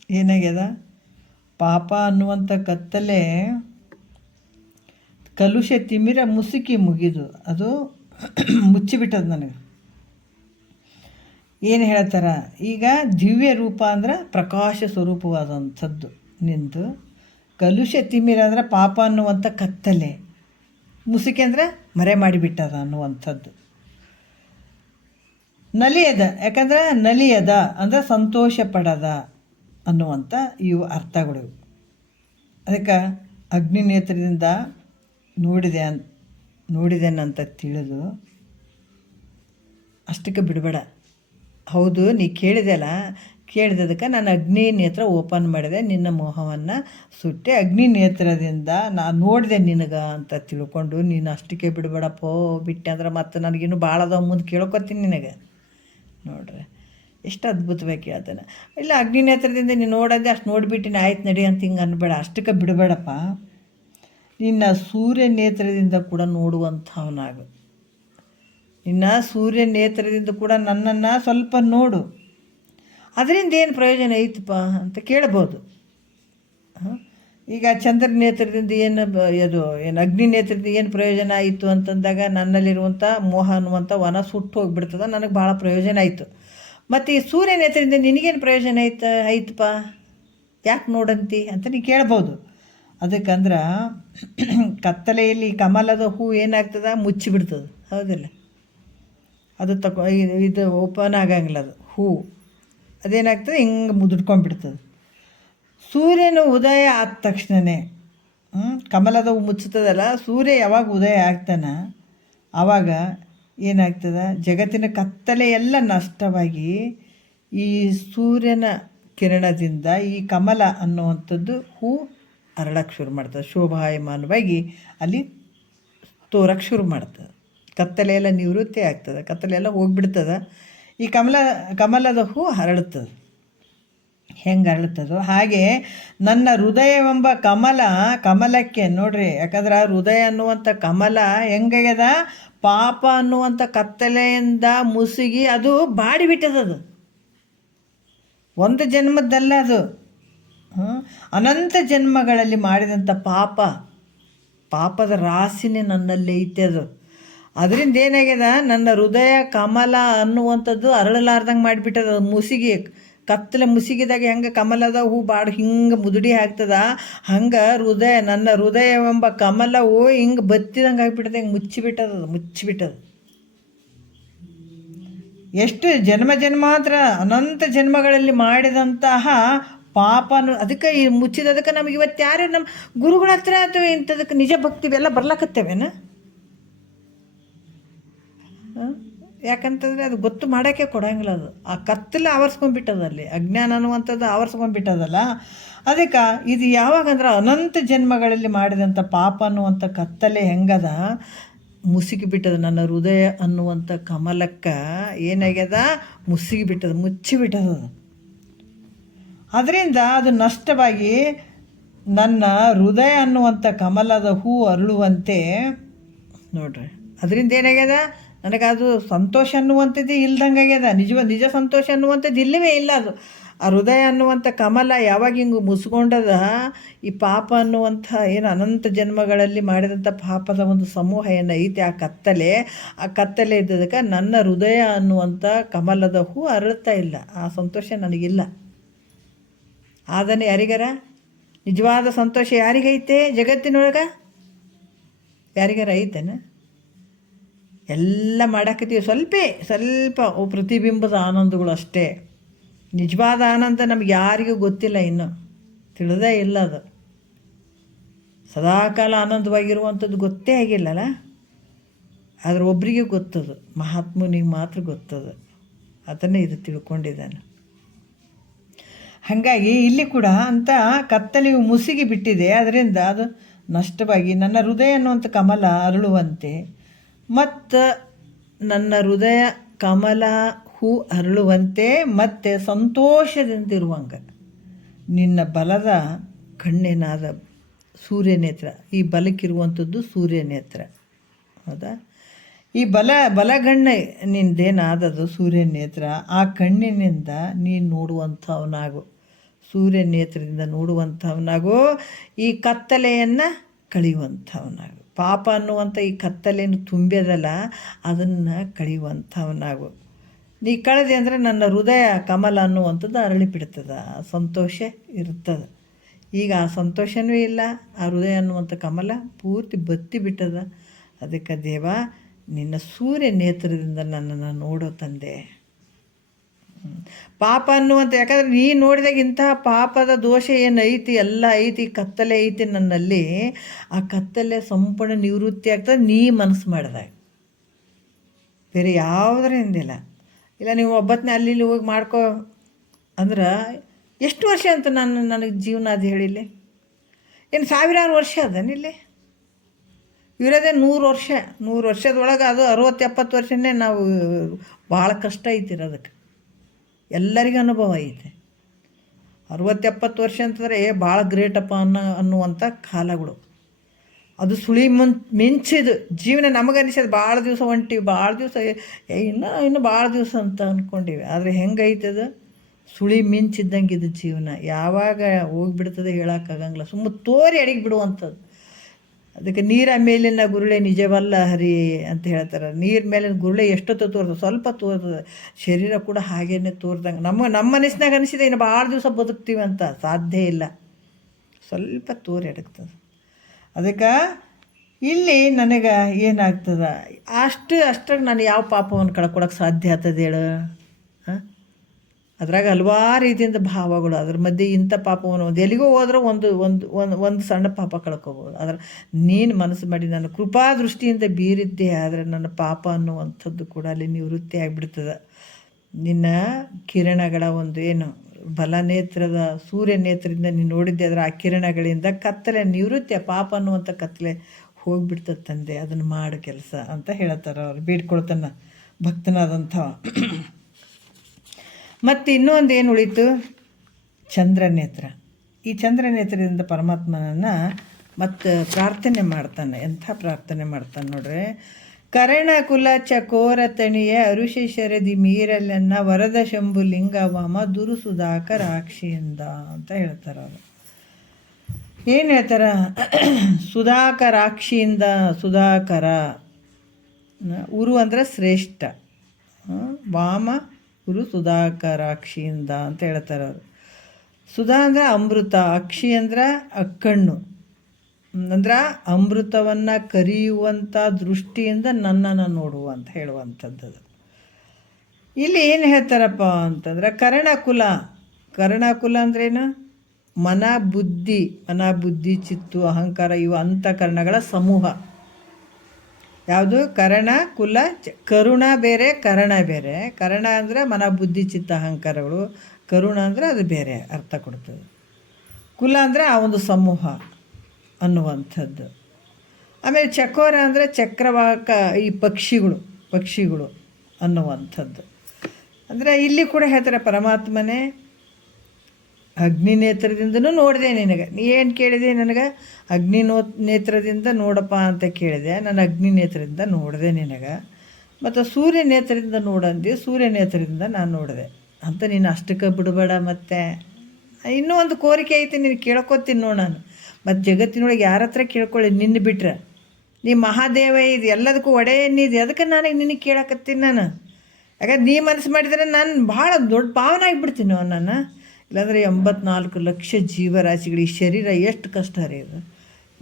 ಏನಾಗ್ಯದ, ಪಾಪ ಅನ್ನುವಂಥ ಕತ್ತಲೆ ಕಲುಷ ತಿಮಿರ ಮುಸುಕಿ ಮುಗಿದು ಅದು ಮುಚ್ಚಿಬಿಟ್ಟದ ನನಗೆ. ಏನು ಹೇಳ್ತಾರ ಈಗ, ದಿವ್ಯ ರೂಪ ಅಂದ್ರೆ ಪ್ರಕಾಶ ಸ್ವರೂಪವಾದಂಥದ್ದು ನಿಂದು. ಕಲುಷ ತಿಮಿರ ಅಂದ್ರೆ ಪಾಪ ಅನ್ನುವಂಥ ಕತ್ತಲೆ, ಮುಸುಕಿ ಅಂದರೆ ಮರೆ ಮಾಡಿಬಿಟ್ಟದ ಅನ್ನುವಂಥದ್ದು. ನಲಿಯದ, ಯಾಕಂದ್ರೆ ನಲಿಯದ ಅಂದರೆ ಸಂತೋಷ ಪಡದ ಅನ್ನುವಂಥ ಇವು ಅರ್ಥಗಳು. ಅದಕ್ಕೆ ಅಗ್ನಿ ನೇತ್ರದಿಂದ ನೋಡಿದೆನಂತ ತಿಳಿದು ಅಷ್ಟಕ್ಕೆ ಬಿಡಬೇಡ. ಹೌದು, ನೀ ಕೇಳಿದೆಲ್ಲ, ಕೇಳಿದದಕ್ಕೆ ನಾನು ಅಗ್ನಿ ನೇತ್ರ ಓಪನ್ ಮಾಡಿದೆ, ನಿನ್ನ ಮೋಹವನ್ನು ಸುಟ್ಟೆ, ಅಗ್ನಿ ನೇತ್ರದಿಂದ ನಾನು ನೋಡಿದೆ ನಿನಗೆ ಅಂತ ತಿಳ್ಕೊಂಡು ನೀನು ಅಷ್ಟಕ್ಕೆ ಬಿಡಬೇಡಪ್ಪೋ. ಬಿಟ್ಟೆ ಅಂದ್ರೆ ಮತ್ತೆ ನನಗಿನ್ನೂ ಭಾಳ ಅದಾವ, ಮುಂದೆ ಕೇಳ್ಕೊತೀನಿ ನಿನಗೆ. ನೋಡ್ರಿ ಎಷ್ಟು ಅದ್ಭುತವಾಗಿ ಕೇಳ್ತಾನೆ. ಇಲ್ಲ, ಅಗ್ನಿ ನೇತ್ರದಿಂದ ನೀನು ನೋಡೋದೆ, ಅಷ್ಟು ನೋಡಿಬಿಟ್ಟಿನಿ, ಆಯ್ತು ನಡಿ ಅಂತ ಹಿಂಗೆ ಅನ್ಬೇಡ, ಅಷ್ಟಕ್ಕೆ ಬಿಡಬೇಡಪ್ಪ. ನಿನ್ನ ಸೂರ್ಯ ನೇತ್ರದಿಂದ ಕೂಡ ನೋಡುವಂಥವನಾಗು. ನಿನ್ನ ಸೂರ್ಯ ನೇತ್ರದಿಂದ ಕೂಡ ನನ್ನನ್ನು ಸ್ವಲ್ಪ ನೋಡು. ಅದರಿಂದ ಏನು ಪ್ರಯೋಜನ ಐತಪ್ಪ ಅಂತ ಕೇಳ್ಬೋದು. ಈಗ ಚಂದ್ರ ನೇತ್ರದಿಂದ ಏನು ಅಗ್ನಿ ನೇತ್ರದಿಂದ ಏನು ಪ್ರಯೋಜನ ಆಯಿತು ಅಂತಂದಾಗ ನನ್ನಲ್ಲಿರುವಂಥ ಮೋಹ ಅನ್ನುವಂಥ ವನ ಸುಟ್ಟು ಹೋಗಿಬಿಡ್ತದೆ, ನನಗೆ ಭಾಳ ಪ್ರಯೋಜನ ಆಯಿತು. ಮತ್ತು ಈ ಸೂರ್ಯ ನೇತ್ರದಿಂದ ನಿನಗೇನು ಪ್ರಯೋಜನ ಐತಪ್ಪ, ಯಾಕೆ ನೋಡಂತಿ ಅಂತ ನೀ ಕೇಳ್ಬೋದು. ಅದಕ್ಕಂದ್ರೆ ಕತ್ತಲೆಯಲ್ಲಿ ಕಮಲದ ಹೂ ಏನಾಗ್ತದೆ, ಮುಚ್ಚಿಬಿಡ್ತದೆ, ಹೌದಿಲ್ಲ? ಅದು ಇದು ಓಪನ್ ಆಗಂಗಿಲ್ಲ, ಅದು ಹೂ ಅದೇನಾಗ್ತದೆ, ಹಿಂಗೆ ಮುದುಡ್ಕೊಂಡ್ಬಿಡ್ತದೆ. ಸೂರ್ಯನ ಉದಯ ಆದ ತಕ್ಷಣವೇ ಕಮಲದ ಹೂ ಮುಚ್ಚುತ್ತದಲ್ಲ, ಸೂರ್ಯ ಯಾವಾಗ ಉದಯ ಆಗ್ತಾನೆ ಆವಾಗ ಏನಾಗ್ತದೆ, ಜಗತ್ತಿನ ಕತ್ತಲೆ ಎಲ್ಲ ನಷ್ಟವಾಗಿ ಈ ಸೂರ್ಯನ ಕಿರಣದಿಂದ ಈ ಕಮಲ ಅನ್ನುವಂಥದ್ದು ಹೂ ಅರಳಕ್ಕೆ ಶುರು ಮಾಡ್ತದೆ, ಶೋಭಾಯಮಾನವಾಗಿ ಅಲ್ಲಿ ತೋರಕ್ಕೆ ಶುರು ಮಾಡ್ತದೆ. ಕತ್ತಲೆ ಎಲ್ಲ ನಿವೃತ್ತಿ ಆಗ್ತದೆ, ಕತ್ತಲೆ ಎಲ್ಲ ಹೋಗ್ಬಿಡ್ತದೆ. ಈ ಕಮಲದ ಹೂ ಹರಳುತ್ತದೆ. ಹೆಂಗೆ ಅರಳುತ್ತದೋ ಹಾಗೆ ನನ್ನ ಹೃದಯವೆಂಬ ಕಮಲಕ್ಕೆ ನೋಡ್ರಿ, ಯಾಕಂದ್ರೆ ಹೃದಯ ಅನ್ನುವಂಥ ಕಮಲ ಹೆಂಗಾಗ್ಯದ, ಪಾಪ ಅನ್ನುವಂಥ ಕತ್ತಲೆಯಿಂದ ಮುಸುಗಿ ಅದು ಬಾಡಿಬಿಟ್ಟದದು. ಒಂದು ಜನ್ಮದ್ದಲ್ಲ ಅದು, ಅನಂತ ಜನ್ಮಗಳಲ್ಲಿ ಮಾಡಿದಂಥ ಪಾಪದ ರಾಶಿನೇ ನನ್ನಲ್ಲಿ ಐತೆ ಅದು. ಅದರಿಂದ ಏನಾಗ್ಯದ, ನನ್ನ ಹೃದಯ ಕಮಲ ಅನ್ನುವಂಥದ್ದು ಅರಳಲಾರ್ದಂಗೆ ಮಾಡಿಬಿಟ್ಟದ. ಮುಸುಗಿ ಕತ್ತಲೆ ಮುಸುಗಿದಾಗ ಹೆಂಗೆ ಕಮಲದ ಹೂ ಬಾಡು ಹಿಂಗೆ ಮುದುಡಿ ಆಗ್ತದ, ಹಂಗೆ ನನ್ನ ಹೃದಯವೆಂಬ ಕಮಲವು ಹಿಂಗೆ ಬತ್ತಿದಂಗೆ ಆಗಿಬಿಟ್ಟದ, ಹಿಂಗೆ ಮುಚ್ಚಿಬಿಟ್ಟದ. ಎಷ್ಟು ಜನ್ಮಾಂತರ ಅನಂತ ಜನ್ಮಗಳಲ್ಲಿ ಮಾಡಿದಂತಹ ಪಾಪನು ಅದಕ್ಕೆ ಮುಚ್ಚಿದದಕ್ಕೆ ನಮಗೆ ಇವತ್ತು ಯಾರು ನಮ್ಮ ಗುರುಗಳ ಹತ್ರ ಅಥವಾ ಇಂಥದಕ್ಕೆ ನಿಜ ಭಕ್ತಿ ಎಲ್ಲ ಬರ್ಲಕತ್ತೇವೇನ? ಯಾಕಂತಂದರೆ ಅದು ಗೊತ್ತು ಮಾಡೋಕ್ಕೆ ಕೊಡೋಂಗಿಲ್ಲ. ಅದು ಆ ಕತ್ತಲೆ ಆವರಿಸ್ಕೊಂಡ್ಬಿಟ್ಟದಲ್ಲಿ, ಅಜ್ಞಾನ ಅನ್ನುವಂಥದ್ದು ಆವರಿಸ್ಕೊಂಡ್ಬಿಟ್ಟದಲ್ಲ. ಅದಕ್ಕೆ ಇದು ಯಾವಾಗಂದ್ರೆ ಅನಂತ ಜನ್ಮಗಳಲ್ಲಿ ಮಾಡಿದಂಥ ಪಾಪ ಅನ್ನುವಂಥ ಕತ್ತಲೆ ಹೆಂಗದ ಮುಸುಗಿಬಿಟ್ಟದ. ನನ್ನ ಹೃದಯ ಅನ್ನುವಂಥ ಕಮಲಕ್ಕೆ ಏನಾಗ್ಯದ, ಮುಚ್ಚಿಬಿಟ್ಟದ. ಅದರಿಂದ ಅದು ನಷ್ಟವಾಗಿ ನನ್ನ ಹೃದಯ ಅನ್ನುವಂಥ ಕಮಲದ ಹೂ ಅರಳುವಂತೆ ನೋಡ್ರಿ. ಅದರಿಂದ ಏನಾಗ್ಯದ, ನನಗದು ಸಂತೋಷ ಅನ್ನುವಂಥದ್ದು ಇಲ್ದಂಗೆ ಆಗ್ಯದ. ನಿಜ ಸಂತೋಷ ಅನ್ನುವಂಥದ್ದು ಇಲ್ಲವೇ ಇಲ್ಲ. ಅದು ಆ ಹೃದಯ ಅನ್ನುವಂಥ ಕಮಲ ಯಾವಾಗ ಹಿಂಗೆ ಮುಸ್ಕೊಂಡದ, ಈ ಪಾಪ ಅನ್ನುವಂಥ ಏನು ಅನಂತ ಜನ್ಮಗಳಲ್ಲಿ ಮಾಡಿದಂಥ ಪಾಪದ ಒಂದು ಸಮೂಹ ಏನೈತೆ ಆ ಕತ್ತಲೆ ಇದ್ದದಕ್ಕೆ ನನ್ನ ಹೃದಯ ಅನ್ನುವಂಥ ಕಮಲದ ಹೂ ಅರಳುತ್ತಾ ಇಲ್ಲ. ಆ ಸಂತೋಷ ನನಗಿಲ್ಲ. ಅದನ್ನು ಯಾರಿಗಾರ ನಿಜವಾದ ಸಂತೋಷ ಯಾರಿಗೈತೆ ಜಗತ್ತಿನೊಳಗೆ? ಯಾರಿಗಾರ ಐತೇನೆ? ಎಲ್ಲ ಮಾಡಾಕತ್ತೀವಿ ಸ್ವಲ್ಪ ಪ್ರತಿಬಿಂಬದ ಆನಂದಗಳು ಅಷ್ಟೇ. ನಿಜವಾದ ಆನಂದ ನಮ್ಗೆ ಯಾರಿಗೂ ಗೊತ್ತಿಲ್ಲ, ಇನ್ನೂ ತಿಳಿದೇ ಇಲ್ಲ. ಅದು ಸದಾಕಾಲ ಆನಂದವಾಗಿರುವಂಥದ್ದು ಗೊತ್ತೇ ಆಗಿಲ್ಲಲ್ಲ. ಆದರೆ ಒಬ್ಬರಿಗೆ ಗೊತ್ತದು, ಮಹಾತ್ಮನಿಗೆ ಮಾತ್ರ ಗೊತ್ತದು. ಅದನ್ನೇ ಇದು ತಿಳ್ಕೊಂಡಿದ್ದಾನೆ. ಹಾಗಾಗಿ ಇಲ್ಲಿ ಕೂಡ ಅಂತ ಕತ್ತಲೆಯು ಮುಸುಗಿ ಬಿಟ್ಟಿದೆ. ಅದರಿಂದ ಅದು ನಷ್ಟವಾಗಿ ನನ್ನ ಹೃದಯ ಅನ್ನುವಂಥ ಕಮಲ ಅರಳುವಂತೆ, ಮತ್ತು ನನ್ನ ಹೃದಯ ಕಮಲ ಹೂ ಅರಳುವಂತೆ ಮತ್ತು ಸಂತೋಷದಿಂದಿರುವಂಗೆ ನಿನ್ನ ಬಲದ ಕಣ್ಣೇನಾದ ಸೂರ್ಯನೇತ್ರ, ಈ ಬಲಕ್ಕಿರುವಂಥದ್ದು ಸೂರ್ಯನೇತ್ರ, ಹೌದಾ? ಈ ಬಲಗಣ್ಣು ನಿಂದೇನಾದದು ಸೂರ್ಯನೇತ್ರ, ಆ ಕಣ್ಣಿನಿಂದ ನೀನು ನೋಡುವಂಥವನಾಗು. ಸೂರ್ಯ ನೇತ್ರದಿಂದ ನೋಡುವಂಥವನಾಗು, ಈ ಕತ್ತಲೆಯನ್ನು ಕಳೆಯುವಂಥವನಾಗು. ಪಾಪ ಅನ್ನುವಂಥ ಈ ಕತ್ತಲೆಯನ್ನು ತುಂಬ್ಯದಲ್ಲ, ಅದನ್ನು ಕಳೆಯುವಂಥವನಾಗು. ನೀ ಕಳೆದೆ ಅಂದರೆ ನನ್ನ ಹೃದಯ ಕಮಲ ಅನ್ನುವಂಥದ್ದು ಅರಳಿ ಬಿಡ್ತದೆ, ಸಂತೋಷ ಇರ್ತದೆ. ಈಗ ಆ ಸಂತೋಷವೂ ಇಲ್ಲ, ಆ ಹೃದಯ ಅನ್ನುವಂಥ ಕಮಲ ಪೂರ್ತಿ ಬತ್ತಿ ಬಿಟ್ಟದ. ಅದಕ್ಕೆ ದೇವ, ನಿನ್ನ ಸೂರ್ಯ ನೇತ್ರದಿಂದ ನನ್ನನ್ನು ನೋಡೋ ತಂದೆ. ಪಾಪ ಅನ್ನುವಂಥ, ಯಾಕಂದರೆ ನೀ ನೋಡಿದಾಗ ಇಂತಹ ಪಾಪದ ದೋಷ ಏನು ಐತಿ, ಎಲ್ಲ ಐತಿ, ಕತ್ತಲೆ ಐತಿ ನನ್ನಲ್ಲಿ. ಆ ಕತ್ತಲೆ ಸಂಪೂರ್ಣ ನಿವೃತ್ತಿ ಆಗ್ತದೆ ನೀ ಮನಸ್ಸು ಮಾಡಿದಾಗ, ಬೇರೆ ಯಾವುದರಿಂದಿಲ್ಲ. ಇಲ್ಲ ನೀವು ಒಬ್ಬತ್ತನೇ ಅಲ್ಲಿ ಇಲ್ಲಿ ಹೋಗಿ ಮಾಡ್ಕೊ ಅಂದ್ರೆ ಎಷ್ಟು ವರ್ಷ ಅಂತ ನನಗೆ ಜೀವನ ಅದು ಹೇಳಿಲ್ಲ. ಏನು ಸಾವಿರಾರು ವರ್ಷ ಅದನಿಲ್ಲಿ ಇರೋದೇ 100 ವರ್ಷದೊಳಗೆ. ಅದು 60-70 ವರ್ಷನೇ ನಾವು ಭಾಳ ಕಷ್ಟ ಐತಿರೋದಕ್ಕೆ, ಎಲ್ಲರಿಗೂ ಅನುಭವ ಐತೆ. 60-70 ವರ್ಷ ಅಂತಂದರೆ ಭಾಳ ಗ್ರೇಟಪ್ಪ ಅನ್ನುವಂಥ ಕಾಲಗಳು. ಅದು ಸುಳಿ ಮಿಂಚಿದು ಜೀವನ ನಮಗೆ ಅನಿಸೋದು ಭಾಳ ದಿವಸ ಹೊಂಟಿವಿ, ಭಾಳ ದಿವಸ ಇನ್ನೂ ಭಾಳ ದಿವಸ ಅಂತ ಅಂದ್ಕೊಂಡಿವಿ. ಆದರೆ ಹೆಂಗೈತದ, ಸುಳಿ ಮಿಂಚಿದ್ದಂಗೆ ಇದು ಜೀವನ. ಯಾವಾಗ ಹೋಗಿಬಿಡ್ತದೆ ಹೇಳೋಕ್ಕಾಗಂಗಿಲ್ಲ, ಸುಮ್ಮನೆ ತೋರಿ ಅಡಿಗೆ ಬಿಡುವಂಥದ್ದು. ಅದಕ್ಕೆ ನೀರ ಮೇಲಿನ ಗುರುಳೆ ನಿಜವಲ್ಲ ಹರಿ ಅಂತ ಹೇಳ್ತಾರೆ. ನೀರು ಮೇಲಿನ ಗುರುಳೆ ಎಷ್ಟೊತ್ತು ತೋರ್ತದೆ, ಸ್ವಲ್ಪ ತೋರ್ತದೆ. ಶರೀರ ಕೂಡ ಹಾಗೇನೆ ತೋರ್ದಂಗೆ. ನಮ್ಮ ಮನಸ್ಸಿನಾಗ ಅನಿಸಿದೆ ಇನ್ನು ಭಾಳ ದಿವಸ ಬದುಕ್ತೀವಿ ಅಂತ, ಸಾಧ್ಯ ಇಲ್ಲ, ಸ್ವಲ್ಪ ತೋರಿ ಅಡಗ್ತದೆ. ಅದಕ್ಕೆ ಇಲ್ಲಿ ನನಗೆ ಏನಾಗ್ತದೆ, ಅಷ್ಟಾಗ ನಾನು ಯಾವ ಪಾಪವನ್ನು ಕಳ್ಕೊಳಕ್ಕೆ ಸಾಧ್ಯ ಆಗ್ತದೆ ಹೇಳು? ಅದ್ರಾಗ ಹಲವಾರು ರೀತಿಯಿಂದ ಭಾವಗಳು, ಅದ್ರ ಮಧ್ಯೆ ಇಂಥ ಪಾಪವನ್ನು ಎಲ್ಲಿಗೋ ಹೋದ್ರೆ ಒಂದು ಸಣ್ಣ ಪಾಪ ಕಳ್ಕೊಬೋದು. ಆದ್ರೆ ನೀನು ಮನಸ್ಸು ಮಾಡಿ ನನ್ನ ಕೃಪಾ ದೃಷ್ಟಿಯಿಂದ ಬೀರಿದ್ದೆ ಆದರೆ ನನ್ನ ಪಾಪ ಅನ್ನುವಂಥದ್ದು ಕೂಡ ಅಲ್ಲಿ ನಿವೃತ್ತಿ ಆಗಿಬಿಡ್ತದೆ. ನಿನ್ನ ಕಿರಣಗಳ ಒಂದು ಏನು ಬಲನೇತ್ರದ ಸೂರ್ಯ ನೇತ್ರದಿಂದ ನೀನು ನೋಡಿದ್ದೆ, ಅದರ ಆ ಕಿರಣಗಳಿಂದ ಕತ್ತಲೆ ನಿವೃತ್ತಿ, ಪಾಪ ಅನ್ನುವಂಥ ಕತ್ತಲೆ ಹೋಗಿಬಿಡ್ತದೆ ತಂದೆ. ಅದನ್ನು ಮಾಡು ಕೆಲಸ ಅಂತ ಹೇಳ್ತಾರೆ ಅವ್ರು, ಬೇಡ್ಕೊಳ್ತಾನೆ ಭಕ್ತನಾದಂಥ. ಮತ್ತು ಇನ್ನೊಂದು ಏನು ಉಳಿತು, ಚಂದ್ರನೇತ್ರ. ಈ ಚಂದ್ರನೇತ್ರದಿಂದ ಪರಮಾತ್ಮನನ್ನು ಮತ್ತು ಪ್ರಾರ್ಥನೆ ಮಾಡ್ತಾನೆ. ಎಂಥ ಪ್ರಾರ್ಥನೆ ಮಾಡ್ತಾನೆ ನೋಡ್ರಿ. ಕರ್ಣ ಕುಲ ಚಕೋರ ತಣಿಯ ಅರುಷಿ ಶರದಿ ಮೀರಲನ್ನ ವರದ ಶಂಭು ಲಿಂಗವಾಮ ದುರು ಸುಧಾಕರಾಕ್ಷಿಯಿಂದ ಅಂತ ಹೇಳ್ತಾರೆ ಅವರು. ಏನು ಹೇಳ್ತಾರೆ, ಸುಧಾಕರಾಕ್ಷಿಯಿಂದ, ಸುಧಾಕರ ಉರು ಅಂದರೆ ಶ್ರೇಷ್ಠ, ವಾಮ ಗುರು ಸುಧಾಕರಾಕ್ಷಿಯಿಂದ ಅಂತ ಹೇಳ್ತಾರೆ ಅವರು. ಸುಧಾ ಅಂದರೆ ಅಮೃತ, ಅಕ್ಷಿ ಅಂದ್ರೆ ಅಕ್ಕಣ್ಣು, ಅಂದ್ರೆ ಅಮೃತವನ್ನು ಕರಿಯುವಂಥ ದೃಷ್ಟಿಯಿಂದ ನನ್ನನ್ನು ನೋಡುವ ಅಂತ ಹೇಳುವಂಥದ್ದು. ಇಲ್ಲಿ ಏನು ಹೇಳ್ತಾರಪ್ಪ ಅಂತಂದ್ರೆ, ಕರ್ಣಕುಲ ಅಂದ್ರೇನು? ಮನ ಬುದ್ಧಿ ಚಿತ್ತು ಅಹಂಕಾರ, ಇವು ಅಂತಃಕರಣಗಳ ಸಮೂಹ. ಯಾವುದು? ಕರ್ಣ ಕುಲ ಕರುಣ ಬೇರೆ, ಕರ್ಣ ಬೇರೆ. ಕರ್ಣ ಅಂದರೆ ಮನ ಬುದ್ಧಿ ಚಿತ್ತ ಅಹಂಕಾರಗಳು, ಕರುಣ ಅಂದರೆ ಅದು ಬೇರೆ ಅರ್ಥ ಕೊಡ್ತದೆ. ಕುಲ ಅಂದರೆ ಆ ಒಂದು ಸಮೂಹ ಅನ್ನುವಂಥದ್ದು. ಆಮೇಲೆ ಚಕೋರ ಅಂದರೆ ಚಕ್ರವಾಕ, ಈ ಪಕ್ಷಿಗಳು ಅನ್ನುವಂಥದ್ದು. ಅಂದರೆ ಇಲ್ಲಿ ಕೂಡ ಹೇಳ್ತಾರೆ ಪರಮಾತ್ಮನೇ, ಅಗ್ನಿ ನೇತ್ರದಿಂದನೂ ನೋಡಿದೆ ನಿನಗೆ. ನೀ ಏನು ಕೇಳಿದೆ ನನಗೆ? ನೇತ್ರದಿಂದ ನೋಡಪ್ಪ ಅಂತ ಕೇಳಿದೆ. ನಾನು ಅಗ್ನಿ ನೇತ್ರದಿಂದ ನೋಡಿದೆ ನಿನಗೆ. ಮತ್ತು ಸೂರ್ಯ ನೇತ್ರದಿಂದ ನೋಡಂದು, ಸೂರ್ಯ ನೇತ್ರದಿಂದ ನಾನು ನೋಡಿದೆ ಅಂತ. ನೀನು ಅಷ್ಟಕ್ಕೆ ಬಿಡಬೇಡ. ಮತ್ತು ಇನ್ನೂ ಒಂದು ಕೋರಿಕೆ ಐತಿ, ನೀನು ಕೇಳ್ಕೊತೀನಿ ನೋಡಿ ನಾನು. ಮತ್ತು ಜಗತ್ತಿನೊಳಗೆ ಯಾರ ಹತ್ರ ಕೇಳ್ಕೊಳ್ಳಿ, ನಿನ್ನ ಬಿಟ್ರೆ. ನೀ ಮಹಾದೇವ ಇದು, ಎಲ್ಲದಕ್ಕೂ ಒಡೆಯನ್ನಿದೆ. ಅದಕ್ಕೆ ನಿನಗೆ ಕೇಳಕತ್ತೀನಿ ನಾನು. ಯಾಕಂದ್ರೆ ನೀ ಮನಸ್ಸು ಮಾಡಿದರೆ ನಾನು ಭಾಳ ದೊಡ್ಡ ಪಾವನ ಆಗಿಬಿಡ್ತೀನಿ ನಾನು. ಇಲ್ಲಾಂದರೆ 84 ಲಕ್ಷ ಜೀವರಾಶಿಗಳು, ಈ ಶರೀರ ಎಷ್ಟು ಕಷ್ಟ ರೀ ಇದು,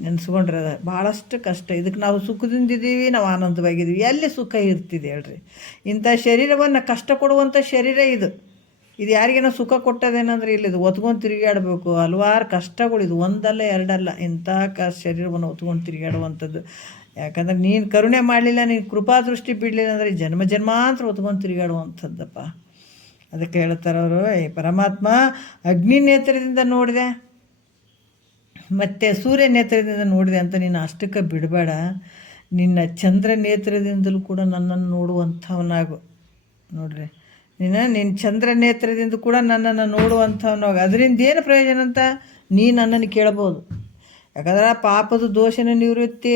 ನೆನೆಸ್ಕೊಂಡ್ರೆ ಭಾಳಷ್ಟು ಕಷ್ಟ. ಇದಕ್ಕೆ ನಾವು ಸುಖದಿಂದಿದ್ದೀವಿ, ನಾವು ಆನಂದವಾಗಿದ್ದೀವಿ, ಎಲ್ಲಿ ಸುಖ ಇರ್ತಿದೆ ಹೇಳ್ರಿ? ಇಂಥ ಶರೀರವನ್ನು ಕಷ್ಟ ಕೊಡುವಂಥ ಶರೀರ ಇದು ಯಾರಿಗೇನೋ ಸುಖ ಕೊಟ್ಟದೇನಂದ್ರೆ ಇಲ್ಲಿದು ಒತ್ಕೊಂಡು ತಿರುಗಾಡಬೇಕು. ಹಲವಾರು ಕಷ್ಟಗಳು ಇದು, ಒಂದಲ್ಲ ಎರಡಲ್ಲ. ಇಂಥ ಶರೀರವನ್ನು ಒತ್ಕೊಂಡು ತಿರುಗಾಡುವಂಥದ್ದು. ಯಾಕಂದ್ರೆ ನೀನು ಕರುಣೆ ಮಾಡಲಿಲ್ಲ, ನೀನು ಕೃಪಾದೃಷ್ಟಿ ಬಿಡಲಿಲ್ಲ ಅಂದರೆ ಜನ್ಮಾಂತರ ಒತ್ಕೊಂಡು ತಿರುಗಾಡುವಂಥದ್ದಪ್ಪ. ಅದಕ್ಕೆ ಹೇಳ್ತಾರೆ ಅವರು, ಪರಮಾತ್ಮ ಅಗ್ನಿ ನೇತ್ರದಿಂದ ನೋಡಿದೆ ಮತ್ತು ಸೂರ್ಯ ನೇತ್ರದಿಂದ ನೋಡಿದೆ ಅಂತ ನೀನು ಅಷ್ಟಕ್ಕೆ ಬಿಡಬೇಡ. ನಿನ್ನ ಚಂದ್ರ ನೇತ್ರದಿಂದಲೂ ಕೂಡ ನನ್ನನ್ನು ನೋಡುವಂಥವನಾಗು. ನೋಡ್ರಿ, ನಿನ್ನ ಚಂದ್ರ ನೇತ್ರದಿಂದ ಕೂಡ ನನ್ನನ್ನು ನೋಡುವಂಥವನಾಗು. ಅದರಿಂದ ಏನು ಪ್ರಯೋಜನ ಅಂತ ನೀ ನನ್ನನ್ನು ಕೇಳ್ಬೋದು. ಯಾಕಂದ್ರೆ ಪಾಪದ ದೋಷನ ನಿವೃತ್ತಿ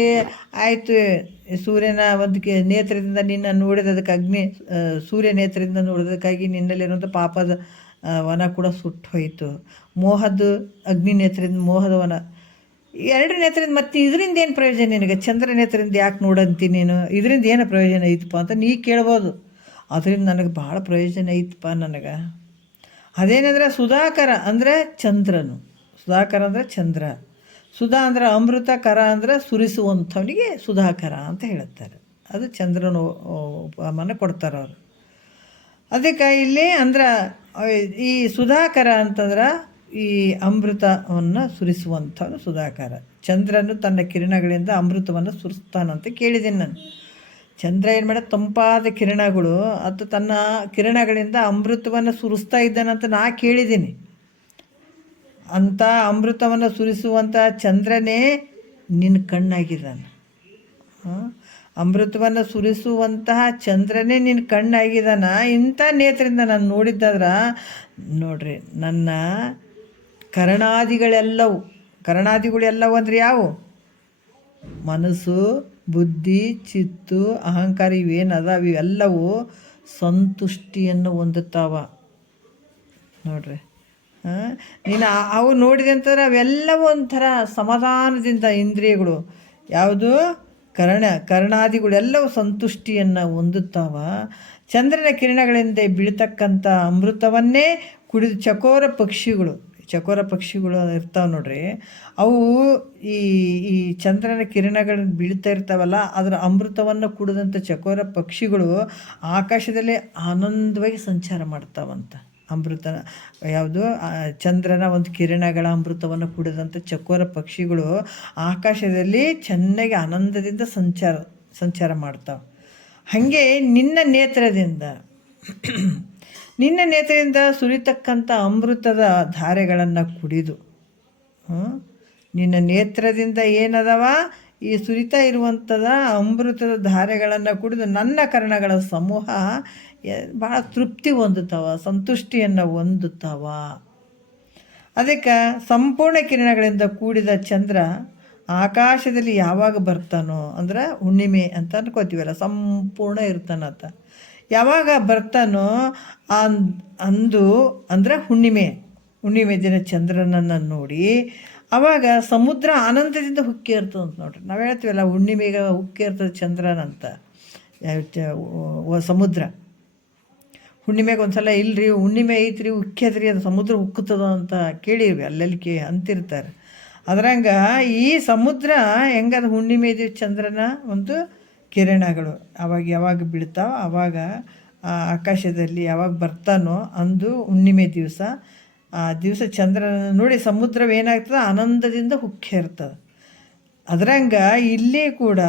ಆಯಿತು. ಸೂರ್ಯನ ಒಂದು ನೇತ್ರದಿಂದ ನಿನ್ನ ನೋಡಿದದಕ್ಕೆ, ಸೂರ್ಯ ನೇತ್ರದಿಂದ ನೋಡಿದಕ್ಕಾಗಿ ನಿನ್ನಲ್ಲಿರುವಂಥ ಪಾಪದ ವನ ಕೂಡ ಸುಟ್ಟು ಹೋಯಿತು. ಮೋಹದ ಅಗ್ನಿ ನೇತ್ರದಿಂದ ಮೋಹದ ವನ, ಎರಡು ನೇತ್ರದಿಂದ ಮತ್ತೆ ಇದರಿಂದ ಏನು ಪ್ರಯೋಜನ ನಿನಗೆ? ಚಂದ್ರ ನೇತ್ರದಿಂದ ಯಾಕೆ ನೋಡಂತಿ ನೀನು? ಇದರಿಂದ ಏನು ಪ್ರಯೋಜನ ಐತಪ್ಪ ಅಂತ ನೀ ಕೇಳ್ಬೋದು. ಅದರಿಂದ ನನಗೆ ಭಾಳ ಪ್ರಯೋಜನ ಐತಪ್ಪ ನನಗೆ. ಅದೇನಂದ್ರೆ ಸುಧಾಕರ ಅಂದರೆ ಚಂದ್ರನು. ಸುಧಾಕರ ಅಂದರೆ ಚಂದ್ರ, ಸುಧಾ ಅಂದ್ರೆ ಅಮೃತ, ಕರ ಅಂದರೆ ಸುರಿಸುವಂಥವನಿಗೆ ಸುಧಾಕರ ಅಂತ ಹೇಳುತ್ತಾರೆ. ಅದು ಚಂದ್ರನು ಉಪಮಾನ ಕೊಡ್ತಾರೆ ಅವರು. ಅದಕ್ಕೆ ಇಲ್ಲಿ ಅಂದ್ರೆ ಈ ಸುಧಾಕರ ಅಂತಂದ್ರೆ ಈ ಅಮೃತವನ್ನು ಸುರಿಸುವಂಥವನು ಸುಧಾಕರ. ಚಂದ್ರನು ತನ್ನ ಕಿರಣಗಳಿಂದ ಅಮೃತವನ್ನು ಸುರಿಸ್ತಾನಂತ ಕೇಳಿದ್ದೀನಿ ನಾನು. ಚಂದ್ರ ಏನು ಮಾಡ ತಂಪಾದ ಕಿರಣಗಳು ಅದು ತನ್ನ ಕಿರಣಗಳಿಂದ ಅಮೃತವನ್ನು ಸುರಿಸ್ತಾ ಇದ್ದಾನಂತ ನಾ ಕೇಳಿದ್ದೀನಿ. ಅಂಥ ಅಮೃತವನ್ನು ಸುರಿಸುವಂಥ ಚಂದ್ರನೇ ನಿನ್ನ ಕಣ್ಣಾಗಿದ್ದಾನೆ. ಅಮೃತವನ್ನು ಸುರಿಸುವಂತಹ ಚಂದ್ರನೇ ನಿನ್ನ ಕಣ್ಣಾಗಿದ್ದಾನ. ಇಂಥ ನೇತ್ರದಿಂದ ನಾನು ನೋಡಿದ್ದಾದ್ರೆ ನೋಡ್ರಿ, ನನ್ನ ಕರಣಾದಿಗಳೆಲ್ಲವು ಅಂದರೆ ಯಾವುವು? ಮನಸ್ಸು, ಬುದ್ಧಿ, ಚಿತ್ತು, ಅಹಂಕಾರ ಇವೇನದಾವ ಇವೆಲ್ಲವೂ ಸಂತುಷ್ಟಿಯನ್ನು ಹೊಂದುತ್ತಾವ ನೋಡ್ರಿ. ನೀನು ಅವು ನೋಡಿದೆ ಅಂತಂದ್ರೆ ಅವೆಲ್ಲವೂ ಒಂಥರ ಸಮಾಧಾನದಿಂದ ಇಂದ್ರಿಯಗಳು ಯಾವುದು ಕರ್ಣಾದಿಗಳೆಲ್ಲವೂ ಸಂತುಷ್ಟಿಯನ್ನು ಹೊಂದುತ್ತಾವ. ಚಂದ್ರನ ಕಿರಣಗಳಿಂದ ಬೀಳ್ತಕ್ಕಂಥ ಅಮೃತವನ್ನೇ ಕುಡಿದು ಚಕೋರ ಪಕ್ಷಿಗಳು ಇರ್ತಾವೆ ನೋಡ್ರಿ. ಅವು ಈ ಚಂದ್ರನ ಕಿರಣಗಳನ್ನು ಬೀಳ್ತಾ ಇರ್ತಾವಲ್ಲ, ಅದರ ಅಮೃತವನ್ನು ಕುಡಿದಂಥ ಚಕೋರ ಪಕ್ಷಿಗಳು ಆಕಾಶದಲ್ಲಿ ಆನಂದವಾಗಿ ಸಂಚಾರ ಮಾಡ್ತಾವಂತ. ಅಮೃತನ ಯಾವುದು ಚಂದ್ರನ ಒಂದು ಕಿರಣಗಳ ಅಮೃತವನ್ನು ಕುಡಿದಂಥ ಚಕೋರ ಪಕ್ಷಿಗಳು ಆಕಾಶದಲ್ಲಿ ಚೆನ್ನಾಗಿ ಆನಂದದಿಂದ ಸಂಚಾರ ಮಾಡ್ತಾವೆ. ಹಾಗೆ ನಿನ್ನ ನೇತ್ರದಿಂದ ಸುರಿತಕ್ಕಂಥ ಅಮೃತದ ಧಾರೆಗಳನ್ನು ಕುಡಿದು, ನಿನ್ನ ನೇತ್ರದಿಂದ ಏನದವ ಈ ಸುರಿತಾ ಇರುವಂಥದ ಅಮೃತದ ಧಾರೆಗಳನ್ನು ಕುಡಿದು ನನ್ನ ಕರ್ಣಗಳ ಸಮೂಹ ಭಾಳ ತೃಪ್ತಿ ಹೊಂದುತ್ತಾವ, ಸಂತುಷ್ಟಿಯನ್ನು ಹೊಂದುತ್ತಾವ. ಅದಕ್ಕೆ ಸಂಪೂರ್ಣ ಕಿರಣಗಳಿಂದ ಕೂಡಿದ ಚಂದ್ರ ಆಕಾಶದಲ್ಲಿ ಯಾವಾಗ ಬರ್ತಾನೋ ಅಂದ್ರೆ ಹುಣ್ಣಿಮೆ ಅಂತ ಅನ್ಕೋತೀವಲ್ಲ, ಸಂಪೂರ್ಣ ಇರ್ತಾನಂತ. ಯಾವಾಗ ಬರ್ತಾನೋ ಅಂದು ಅಂದರೆ ಹುಣ್ಣಿಮೆ ದಿನ ಚಂದ್ರನನ್ನು ನೋಡಿ ಆವಾಗ ಸಮುದ್ರ ಆನಂದದಿಂದ ಹುಕ್ಕಿ ಇರ್ತದಂತ ನೋಡ್ರಿ. ನಾವು ಹೇಳ್ತೀವಲ್ಲ ಹುಣ್ಣಿಮೆಗೆ ಹುಕ್ಕಿ ಇರ್ತದೆ ಚಂದ್ರನಂತ ಸಮುದ್ರ. ಹುಣ್ಣಿಮೆಗೆ ಒಂದು ಸಲ ಇಲ್ಲರಿ ಹುಣ್ಣಿಮೆ ಐತ್ರಿ ಉಕ್ಕ್ಯದ್ರಿ ಅದು ಸಮುದ್ರ ಉಕ್ಕುತ್ತದ ಅಂತ ಕೇಳಿರಿ, ಅಲ್ಲೆಲ್ಲಿ ಅಂತಿರ್ತಾರೆ. ಅದ್ರಂಗೆ ಈ ಸಮುದ್ರ ಹೆಂಗದ ಹುಣ್ಣಿಮೆ ದಿವಸ ಚಂದ್ರನ ಒಂದು ಕಿರಣಗಳು ಯಾವಾಗ ಬೀಳ್ತಾವ ಆವಾಗ ಆಕಾಶದಲ್ಲಿ ಯಾವಾಗ ಬರ್ತಾನೋ ಅಂದು ಹುಣ್ಣಿಮೆ ದಿವಸ, ಆ ದಿವಸ ಚಂದ್ರನ ನೋಡಿ ಸಮುದ್ರವೇನಾಗ್ತದೆ ಆನಂದದಿಂದ ಹುಕ್ಕಿ ಇರ್ತದೆ. ಅದ್ರಂಗೆ ಇಲ್ಲಿ ಕೂಡ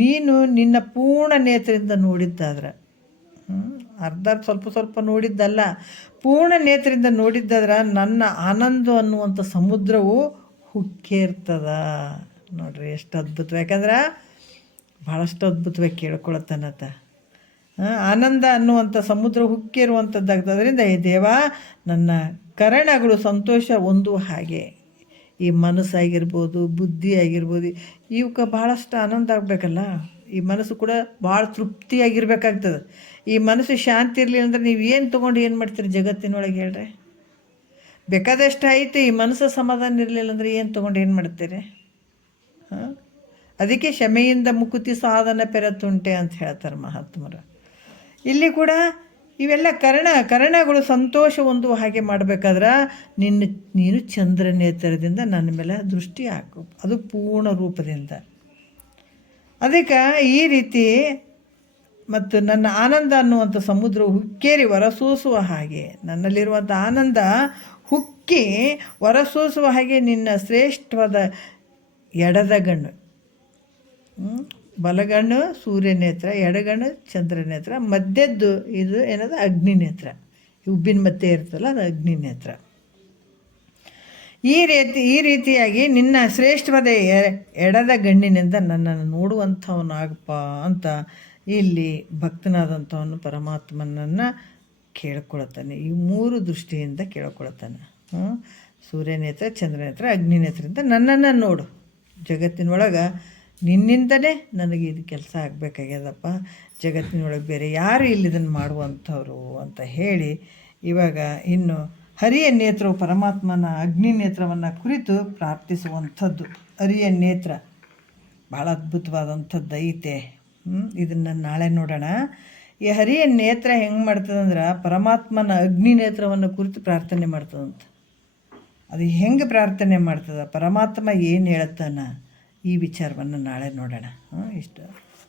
ನೀನು ನಿನ್ನ ಪೂರ್ಣ ನೇತ್ರದಿಂದ ನೋಡಿದ್ದಾದ್ರೆ, ಅರ್ಧ ಸ್ವಲ್ಪ ನೋಡಿದ್ದಲ್ಲ, ಪೂರ್ಣ ನೇತ್ರದಿಂದ ನೋಡಿದ್ದಾದ್ರೆ ನನ್ನ ಆನಂದ ಅನ್ನುವಂಥ ಸಮುದ್ರವು ಹುಕ್ಕೇರ್ತದ ನೋಡ್ರಿ. ಎಷ್ಟು ಅದ್ಭುತ! ಯಾಕಂದ್ರೆ ಭಾಳಷ್ಟು ಅದ್ಭುತವಾಗಿ ಕೇಳ್ಕೊಳತ್ತನತ್ತ. ಆನಂದ ಅನ್ನುವಂಥ ಸಮುದ್ರ ಹುಕ್ಕಿರುವಂಥದ್ದಾಗ್ತದ್ರಿಂದ ಈ ದೇವ ನನ್ನ ಕರಣಗಳು ಸಂತೋಷ ಹೊಂದುವ ಹಾಗೆ ಈ ಮನಸ್ಸಾಗಿರ್ಬೋದು, ಬುದ್ಧಿ ಆಗಿರ್ಬೋದು, ಇವಕ್ಕೆ ಭಾಳಷ್ಟು ಆನಂದ ಆಗಬೇಕಲ್ಲ. ಈ ಮನಸ್ಸು ಕೂಡ ಭಾಳ ತೃಪ್ತಿಯಾಗಿರ್ಬೇಕಾಗ್ತದೆ. ಈ ಮನಸ್ಸು ಶಾಂತಿ ಇರಲಿಲ್ಲ ಅಂದ್ರೆ ನೀವು ಏನು ತೊಗೊಂಡು ಏನು ಮಾಡ್ತೀರಿ ಜಗತ್ತಿನೊಳಗೆ ಹೇಳ್ರಿ? ಬೇಕಾದಷ್ಟು ಐತೆ, ಈ ಮನಸ್ಸು ಸಮಾಧಾನ ಇರಲಿಲ್ಲ ಅಂದರೆ ಏನು ತೊಗೊಂಡು ಏನು ಮಾಡ್ತೀರಿ? ಅದಕ್ಕೆ ಕ್ಷಮೆಯಿಂದ ಮುಕುತಿ ಸಾಧನ ಪೆರತುಂಟೆ ಅಂತ ಹೇಳ್ತಾರೆ ಮಹಾತ್ಮರು. ಇಲ್ಲಿ ಕೂಡ ಇವೆಲ್ಲ ಕರ್ಣಗಳು ಸಂತೋಷ ಹೊಂದುವ ಹಾಗೆ ಮಾಡಬೇಕಾದ್ರೆ ನೀನು ಚಂದ್ರನೇತ್ರದಿಂದ ನನ್ನ ಮೇಲೆ ದೃಷ್ಟಿ ಹಾಕು, ಅದು ಪೂರ್ಣ ರೂಪದಿಂದ. ಅದಕ್ಕೆ ಈ ರೀತಿ ಮತ್ತು ನನ್ನ ಆನಂದ ಅನ್ನುವಂಥ ಸಮುದ್ರ ಹುಕ್ಕೇರಿ ಹೊರಸೂಸುವ ಹಾಗೆ, ನನ್ನಲ್ಲಿರುವಂಥ ಆನಂದ ಹುಕ್ಕಿ ಹೊರಸೂಸುವ ಹಾಗೆ ನಿನ್ನ ಶ್ರೇಷ್ಠವಾದ ಎಡದ ಗಣ್ಣು, ಬಲಗಣ್ಣು ಸೂರ್ಯನೇತ್ರ, ಎಡಗಣ್ಣು ಚಂದ್ರನೇತ್ರ, ಮಧ್ಯದ್ದು ಇದು ಏನದು ಅಗ್ನಿನೇತ್ರ, ಉಬ್ಬಿನ ಮಧ್ಯೆ ಇರ್ತಲ್ಲ ಅದು ಅಗ್ನಿನೇತ್ರ. ಈ ರೀತಿಯಾಗಿ ನಿನ್ನ ಶ್ರೇಷ್ಠವಾದ ಎಡದ ಗಣ್ಣಿನಿಂದ ನನ್ನನ್ನು ನೋಡುವಂಥವನಾಗಪ್ಪ ಅಂತ ಇಲ್ಲಿ ಭಕ್ತನಾದಂಥವನು ಪರಮಾತ್ಮನನ್ನು ಕೇಳ್ಕೊಳ್ತಾನೆ. ಈ ಮೂರು ದೃಷ್ಟಿಯಿಂದ ಕೇಳ್ಕೊಳ್ತಾನೆ. ಸೂರ್ಯನೇತ್ರ, ಚಂದ್ರನೇತ್ರ, ಅಗ್ನಿನೇತ್ರದಿಂದ ನನ್ನನ್ನು ನೋಡು. ಜಗತ್ತಿನೊಳಗೆ ನಿನ್ನಿಂದಲೇ ನನಗೆ ಇದು ಕೆಲಸ ಆಗಬೇಕಾಗ್ಯದಪ್ಪ, ಜಗತ್ತಿನೊಳಗೆ ಬೇರೆ ಯಾರು ಇಲ್ಲಿ ಇದನ್ನು ಮಾಡುವಂಥವ್ರು ಅಂತ ಹೇಳಿ ಇವಾಗ ಇನ್ನು ಹರಿಯ ನೇತ್ರವು ಪರಮಾತ್ಮನ ಅಗ್ನಿ ನೇತ್ರವನ್ನು ಕುರಿತು ಪ್ರಾರ್ಥಿಸುವಂಥದ್ದು. ಹರಿಯ ನೇತ್ರ ಭಾಳ ಅದ್ಭುತವಾದಂಥದ್ದು ಐತೆ. ಇದನ್ನು ನಾಳೆ ನೋಡೋಣ. ಈ ಹರಿಯ ನೇತ್ರ ಹೆಂಗೆ ಮಾಡ್ತದಂದ್ರೆ ಪರಮಾತ್ಮನ ಅಗ್ನಿ ನೇತ್ರವನ್ನು ಕುರಿತು ಪ್ರಾರ್ಥನೆ ಮಾಡ್ತದಂತ. ಅದು ಹೆಂಗೆ ಪ್ರಾರ್ಥನೆ ಮಾಡ್ತದೆ, ಪರಮಾತ್ಮ ಏನು ಹೇಳ್ತಾನ, ಈ ವಿಚಾರವನ್ನು ನಾಳೆ ನೋಡೋಣ. ಇಷ್ಟು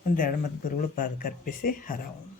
ಒಂದೆರಡು ಮತ್ತು ಗುರುಗಳು ಪಾದಕರ್ಪಿಸಿ ಹರ ಓಂ.